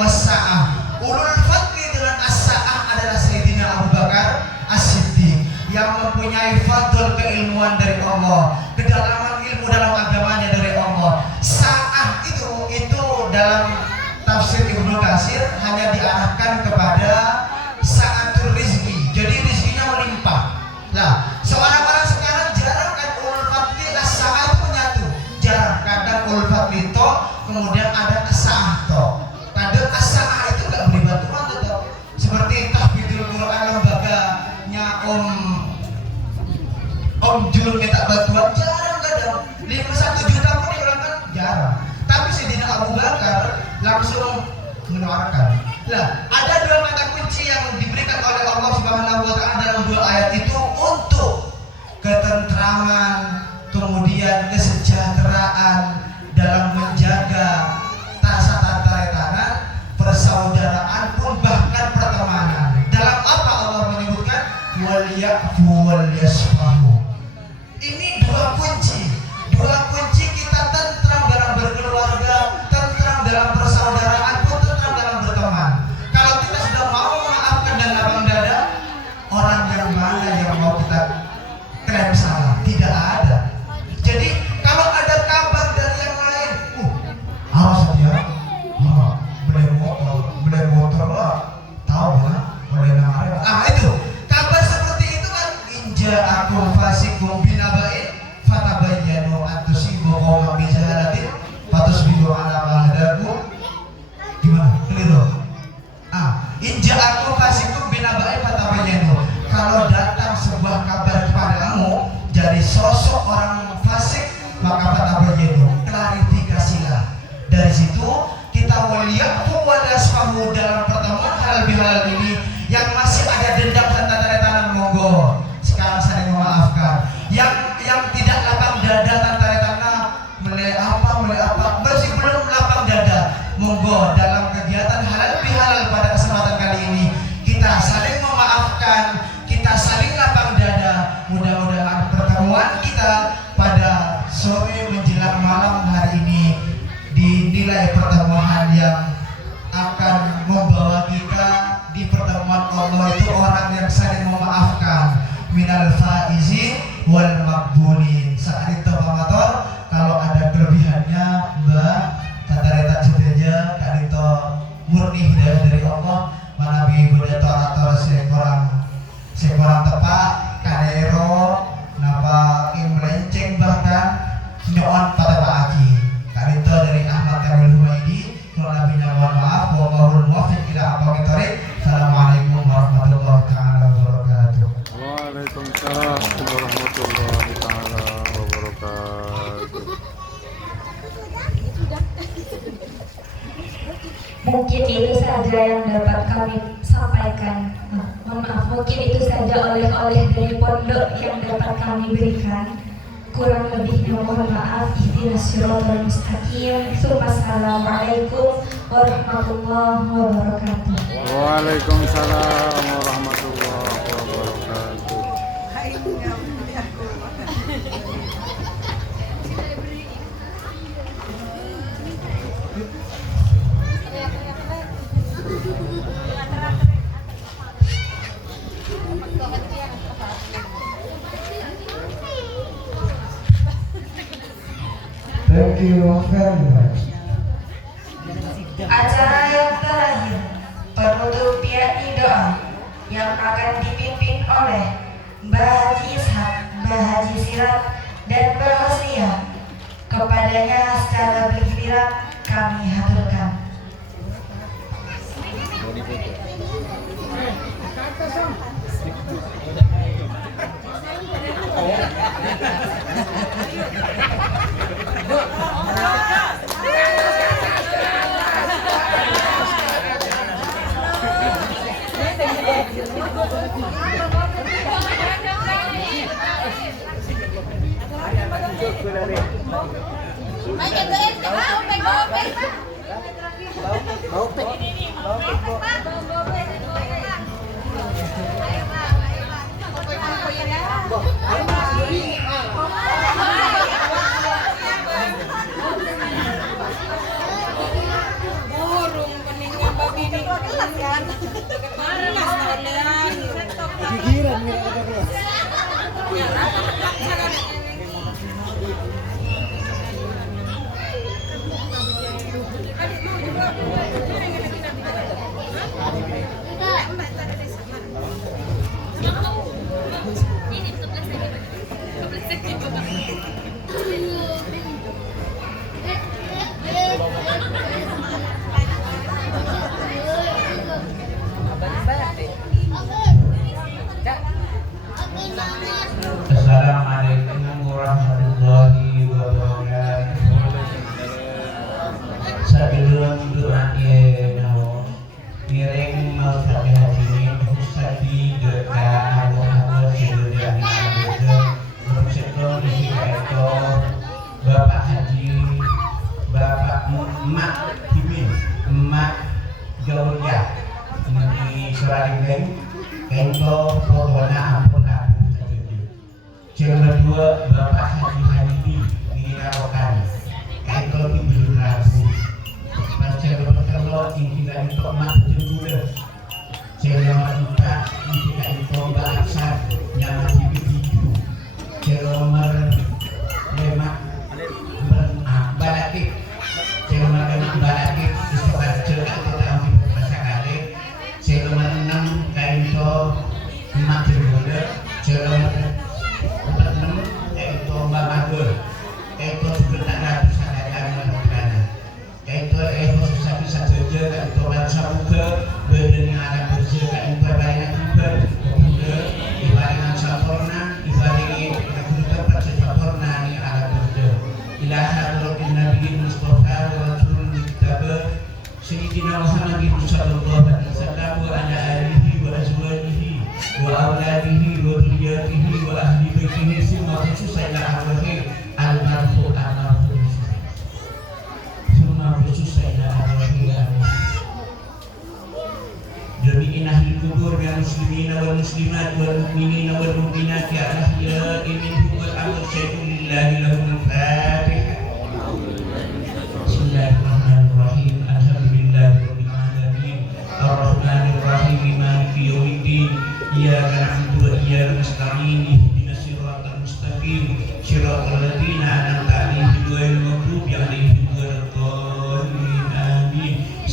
wassa'ah. Ulul fadli dengan as-sa'ah adalah Sayyidina Abu Bakar As-Siddiq yang mempunyai fadl keilmuan dari Allah, kedalaman ilmu dalam agamanya dari Allah. Sa'ah itu dalam tafsir Ibnu Katsir hanya diarahkan kepada sa'atul rizki, jadi rizkinya melimpah. Nah, seorang orang sekarang jarang kan ulul fadli as-sa'ah itu menyatu, jarang. Kadang ulul fadli to, kemudian ada as-sa'ah to. Kadang as-sa'ah itu gak beri bantuan tetap. Seperti tahfidzul Quran lembaganya Om Jul minta bantuan, jarang kadang. 1 juta pun diorangkan jarang. Tapi Sayyidina Abu Bakar langsung menawarkan. Nah, ada 2 kata kunci yang diberikan oleh Allah Subhanahu wa taala dalam 2 ayat itu untuk ketentraman, kemudian kesejahteraan dalam menjaga tata-tata persaudaraan pun bahkan pertemanan. Dalam apa Allah menyebutkan wal ya'fu wal yasfahu. Ini 2 kunci. 2 kunci kita tentram dalam berkeluarga, tentram dalam persaudaraan pun tentram dalam berteman. Kalau kita sudah mau memaafkan dan lapang dada, orang yang mana yang mau kita klaim salah? Tidak ada. Jadi kalau ada kabar dari yang lain, awas dia, beli motor lah, tahu lah, boleh nama. Itu kabar seperti itu kan. Inja aku fasikum binabain fatabayyanu an tusibu qauman bijahalatin fatusbihu ala ma hadakum. Gimana? Keliru. Inja aku fasikum binabain fatabayyanu. Kalau datang sebuah kabar kepadamu dari sosok orang fasik, maka fatabayyanu, klarifikasilah. Dari situ kita waliyaku wadasfahu dalam pertemuan halal bihalal ini yang masih ada dendam dan tanda tangan, monggo sekarang saling memaafkan. Yang tidak lapang dada tanda tangan mulai apa masih belum lapang dada, monggo dalam kegiatan halal bihalal pada kesempatan kali ini kita saling memaafkan, kita saling lapang dada. Mudah-mudahan pertemuan kita pada sore menjelang malam hari ini dinilai pertemuan yang akan membawa kita di pertemuan Allah itu orang yang saling memaafkan, minal faizin wal makbulin. Saat itu Pak Mator, kalau ada kelebihannya Mbak Tataretan saja, Kak Dito murni hidayah dari Allah, manabi budaya atau sekorang tepak kadero napa melenceng bahkan nyoon pada Pak Aki. Kak Dito dari Ahmad Kamil Humaydi, kurang lebihnya mohon maaf. Wallahul muwaffiq ila aqwamit thoriq. Assalamualaikum warahmatullahi taala wabarakatuh. Waalaikumsalam warahmatullahi taala wabarakatuh. Mungkin itu saja yang dapat kami sampaikan. Mohon maaf, mungkin itu saja oleh-oleh dari pondok yang dapat kami berikan. Kurang lebihnya mohon maaf. Ihdinas siratal mustaqim. Assalamualaikum warahmatullahi wabarakatuh. Waalaikumsalam warahmatullahi wabarakatuh. Thank you very much. Acara yang terakhir, penutup yakni doa yang akan dipimpin oleh Mbah Haji Ishak, Mbah Haji Sirat, dan Mbah Hosnia. Kepadanya secara bergiliran kami haturkan. Assalamualaikum warahmatullahi wabarakatuh. Sebelum doa naon miring mau Fatihah ini Ustadi Geka Muhammad Syeduri Untuk setor di itu Bapak Haji Bapak Emak Himin Emak Jauhya ini Suraringeng Kento Pokona Ampun Yang kedua Bapak Haji Hamidi di Rawakan Kento di Bulu Rabu Pasca berkelok intikan itu emak jenggulah Yang nomor 4 intikan itu Balaksan Yang lebih hijau Yang nomor 5 Balakik Yang nomor 6 Balakik Istokat Jelak Kita ambil Pasca Kali Yang nomor 6 Kento emak jenggulah Yang nomor 6 Kento Mbak Madur Kento sebentar Nabi Sallallahu Kento susah-susah saja Kento bangsa muka Berdeni alam bersih Kento bayangan juga Kemudian Ibaringan saporna Ibaringan Kemudian Percaya saporna Ini alam bersih Ilaha Turutin Nabi Mustafa Rasulun Kitabah Sayyidina Muhammad Sallallahu Alaihi Wasallam Wa ala alihi wa azwajihi Wa awladihi wa dhurriyyatihi Wa ahli baitihi Summa khususan ila arwahi Al-marfu al-marfu khususnya jami'in ahli kubur ya muslimin wal muslimat wal mu'minin wal mu'minat ya ahya'i minhum wal amr syai'ulillahi lahumul fatihah. Bismillahirrahmanirrahim. Alhamdulillahi rabbil alamin ar-rahmanir rahim maliki yaumiddin iyyaka na'budu wa iyyaka nasta'in ihdinas siratal mustaqim siratal ladzina an'amta 'alaihim ghairil maghdubi 'alaihim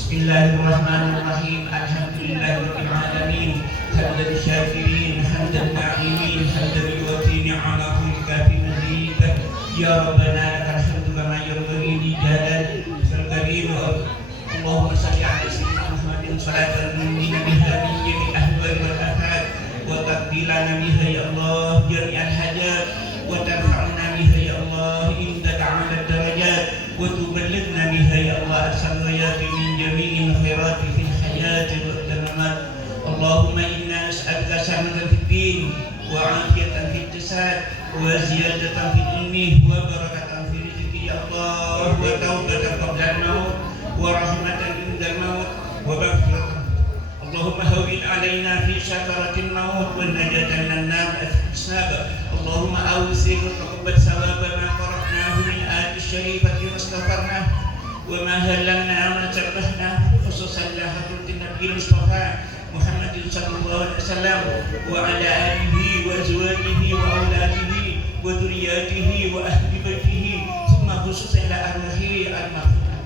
Bismillahirrahmanirrahim. Alhamdulillahirabbil alamin. Hamdan syakirin, hamdan na'imin, hamdan yu'ti ni'amahu kafi mazida. Ya Rabbana lakal hamdu kama yanbaghi li jalali karim. Allahumma shalli 'ala sayyidina Muhammadin salatan tunjina biha min jami'il ahwal wal afat wa taqdilana biha ya Allah jami'al hajat wa tarfa'na biha ya Allah indaka 'ala darajat wa tuballighna biha ya Allah as-samawati min jami'il khairati fil hayati wal mamat. Allahumma inna nas'aluka salamatan fid din wa 'afiyatan fid jasad wa ziyadatan fil ilmi wa barakatan fil rizqi ya Allah wa taubatan qabla al-maut wa rahmatan indal maut wa maghfiratan. Allahumma hawwin 'alaina fi sakaratil maut wa najatan minan nar al-hisab. Allahumma awsil taqabbal sawaba ma qara'nahu min ayati syarifati wastaghfarna wa ma hallalna wa tabbahna khususan la hadratin nabiyil mustafa Muhammadin sallallahu alaihi wasallam wa ala alihi wa azwajihi wa auladihi wa dhurriyyatihi wa ahli baitihi thumma khususan la arwahi al-maghfirah.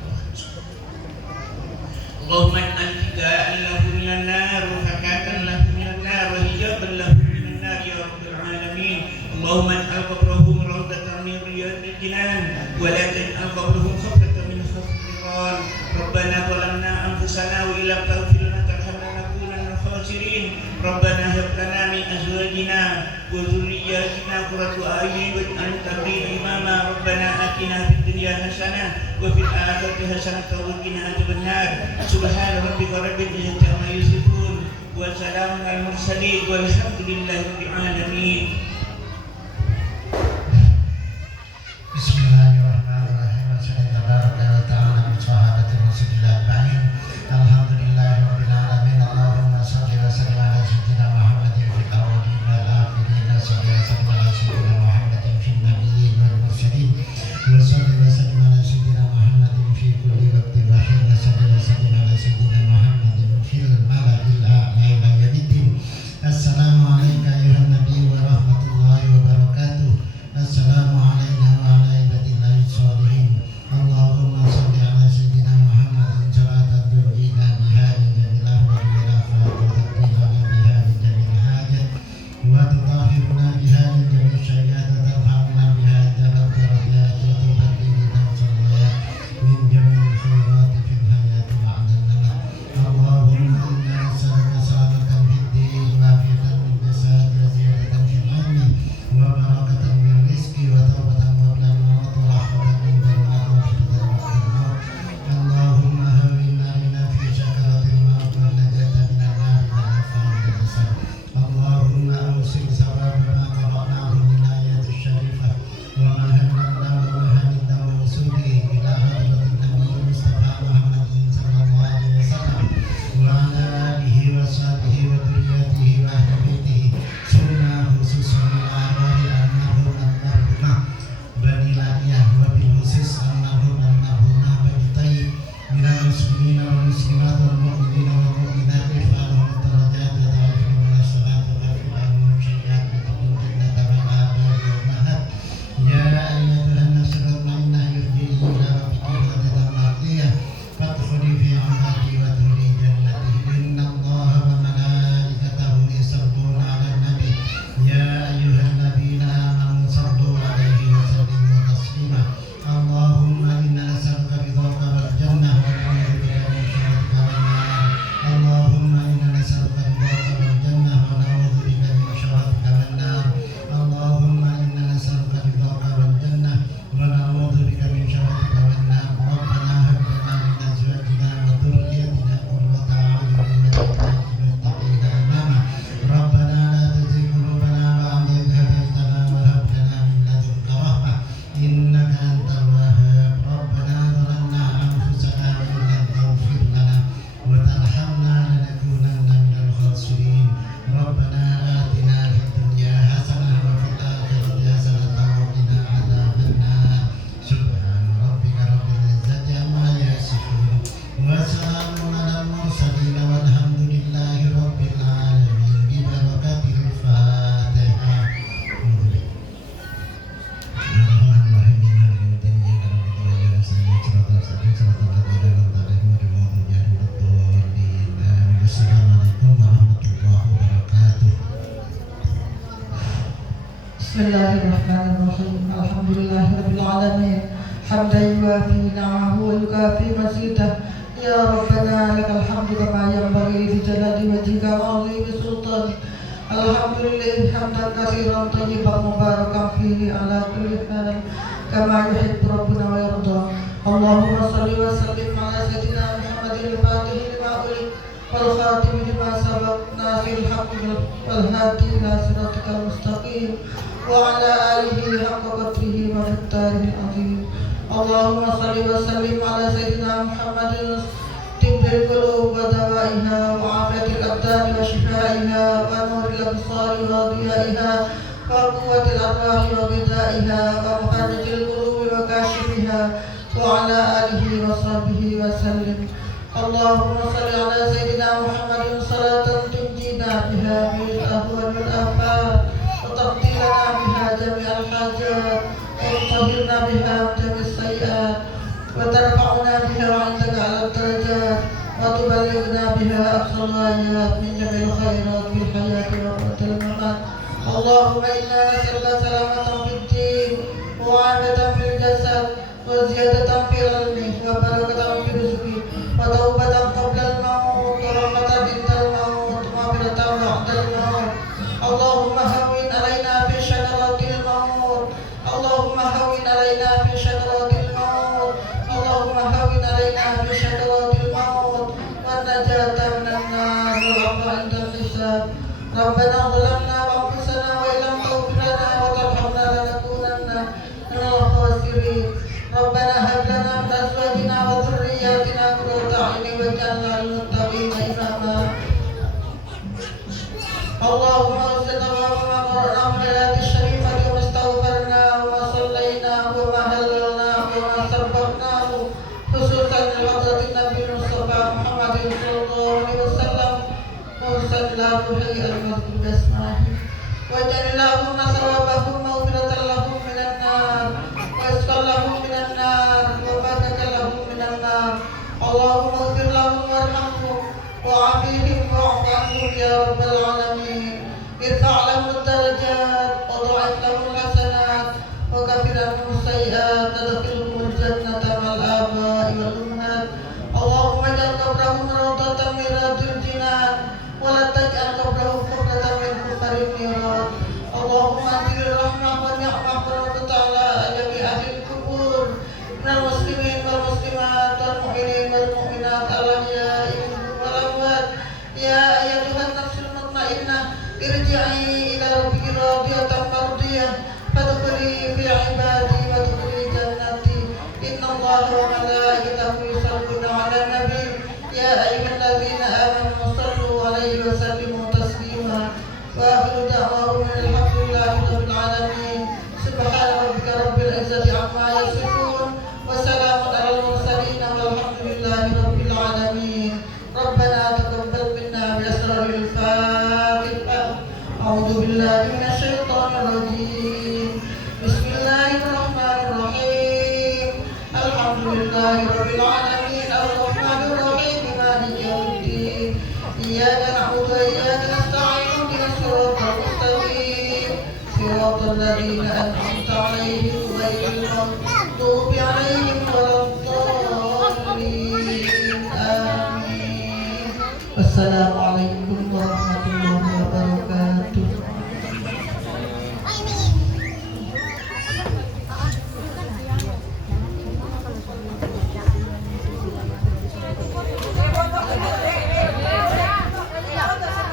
Allahumma antika lahu minan nar wa fakatan lahu minan nar wa hijaban lahu minan nar ya rabbal alamin. Allahumma ij'al qabrahum rawdatan min riyadil jinan wa la taj'al qabrahum khafatan min khafdil nar. Rabbana zalamna anfusana wa illam taghfir lana tarhamna lanakunanna minal khasirin. Rabbana hab lana min azwajina wa dhurriyyatina qurrata a'yun waj'alna lil-muttaqina imama. Rabbana atina fid dunya hasanah wa fil akhirati hasanah wa qina adzabannar. Subhana rabbika rabbil izzati amma yasifun wa salamun alal mursalin walhamdulillahi rabbil alamin. Bismillahirrahmanirrahim. Assalamualaikum warahmatullahi wabarakatuh. Alhamdulillahirabbil alamin. Allahumma shalli wa sallim ala sayyidina Muhammadin fil awwalin wal akhirin. Shalli wa sallim ala sayyidina Muhammadin fil nabiyyin wal mursalin. Wa shalli wa sallim ala sayyidina Muhammadin fi kulli waqtin wa hin. Shalli wa sallim ala sayyidina Muhammadin وأصحابه وذريته وأهل بيته ثم خصوصا الأعمال المرحوم المرحومة بني لانية وبالخصوص المرحومة بني طيب من المسلمين والمسلمات والمؤمنين والمؤمنات ارفع لهم الدرجات وضاعفهم من الصلاة وغفر عنهم سيئات وتقبل جنة مع الآباء والأمهات يا أيتها النفس المطمئنة ارجعي إلى ربك راضية مرضية فادخلي في عبادي وادخلي جنتي إن الله وملائكته يصلون على النبي يا أيها الذين آمنوا صلوا عليه وسلموا تسليما اللهم إنا نسألك رضاك والجنة ونعوذ بك من سخطك والنار اللهم إنا نسألك رضاك والجنة ونعوذ بك من سخطك والنار اللهم إنا نسألك رضاك والجنة ونعوذ بك من سخطك والنار ربنا هب لنا من أزواجنا وذريتنا قرة أعين واجعلنا للمتقين إماما ربنا لا تزغ قلوبنا بعد إذ هديتنا وهب لنا من لدنك رحمة إنك أنت الوهاب ربنا ظلمنا أنفسنا وإن لم تغفر لنا وترحمنا لنكونن من الخاسرين ربنا آتنا في الدنيا حسنة وفي الآخرة حسنة وقنا عذاب النار سبحان ربك رب العزة عما يصفون وسلام على المرسلين والحمد لله رب العالمين ببركة الفاتحة بسم الله الرحمن الرحيم الحمد لله رب العالمين حمدا يوافي نعمه ويكافي مزيده يا ربنا لك الحمد كما ينبغي لجلال وجهك وعظيم سلطانك الحمد لله حمدا كثيرا طيبا مباركا فيه على كل حال كما يحب ربنا ويرضى اللهم صل وسلم على سيدنا محمد الفاتح لما أغلق والخاتم لما سبق ناصر الحق والهادي إلى صراطك المستقيم وعلى آله حق قدره ومقداره العظيم اللهم صل وسلم على سيدنا محمد طب القلوب ودوائها وعافية الأبدان وشفائها ونور الأبصار وضيائها وقوة الأرواح وغذائها ومخرج القلوب وكاشفها وعلى آله وصحبه وسلم اللهم صل على سيدنا محمد صلاة تنجينا بها من الأهوال والآفات وتقضي لنا بها جميع الحاجات وتطهرنا بها من جميع السيئات وترفعنا بها عندك على الدرجات وتبلغنا بها أقصى الغايات من جميع الخيرات في الحياة ووقت الممات اللهم إنا نسألك سلامة في الدين وعافية في الجسد وزيادة في العلم وبركة في الرزق وتوبة قبل الموت ورحمة عند الموت ومغفرة بعد الموت اللهم هون علينا في شجرات الموت اللهم هون علينا في شجرات الموت اللهم هون علينا في شجرات الموت والنجاة من النار والعفو عند الحساب ربنا ظلمنا أنفسنا وإن لم تغفر لنا وترحمنا لنكونن من الخاسرين ربنا هب لنا من أزواجنا وذرياتنا قرة أعين واجعلنا للمتقين إماما اللهم اغفر لنا وما قرأنا من الآيات الشريفة وما استغفرنا وما صلينا وما هللنا وما سبحناه خصوصا لحضرة النبي المصطفى محمد صلى الله عليه وسلم وصلى الله عليه المذكور بأسمائه واجعل اللهم ثوابهم مغفرة لهم من النار واسقى لهم من النار وبارك لهم من النار اللهم اغفر لهم وارحمهم وعافيهم واعف عنهم يا رب العالمين ارفع لهم الدرجات وضاعف لهم الحسنات وكفر عنهم السيئات وادخلهم الجنة مع الآباء والأمهات اللهم اجعل قبرهم روضة من رياض الجنان ولا تجعل قبرهم حفرة من حفر النيران اللهم انزل الرحمة والنعمة والرحمة على جميع أهل القبور من المسلمين والمسلمات والمؤمنين والمؤمنات الأحياء منهم والأموات يا أيتها النفس المطمئنة ارجعي إلى ربك راضية مرضية فادخلي في عبادي وادخلي جنتي إن الله وملائكته يصلون على النبي يا أيها الذين آمنوا صلوا عليه بصدر الفاتحة. أعوذ بالله من الشيطان الرجيم. بسم الله الرحمن الرحيم. الحمد لله رب العالمين الرحمن الرحيم مالك يوم الدين. إياك نعبد وإياك نستعين اهدنا الصراط المستقيم صراط الذين أنعمت عليهم غير المغضوب عليهم ولا الضالين. آمين. السلام عليكم ورحمة الله وبركاته.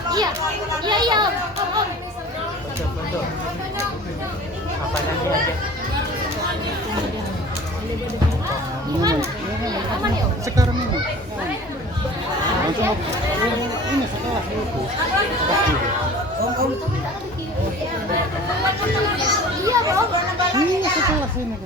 Iya, Om. Sekarang ini. Langsung ini setelah itu. Iya, Om. Ini setelah sini.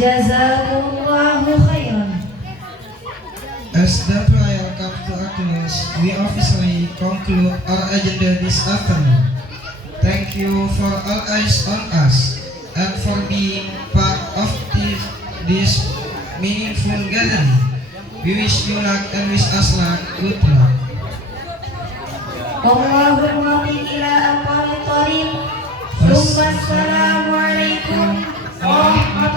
Jazakumullahu khairan. As the prayer comes to a close, we officially conclude our agenda this afternoon. Thank you for all eyes on us and for being part of this meaningful gathering. We wish you luck and wish us luck. Good luck. Allahumma ila aqwamit thariq. Assalamualaikum warahmatullahi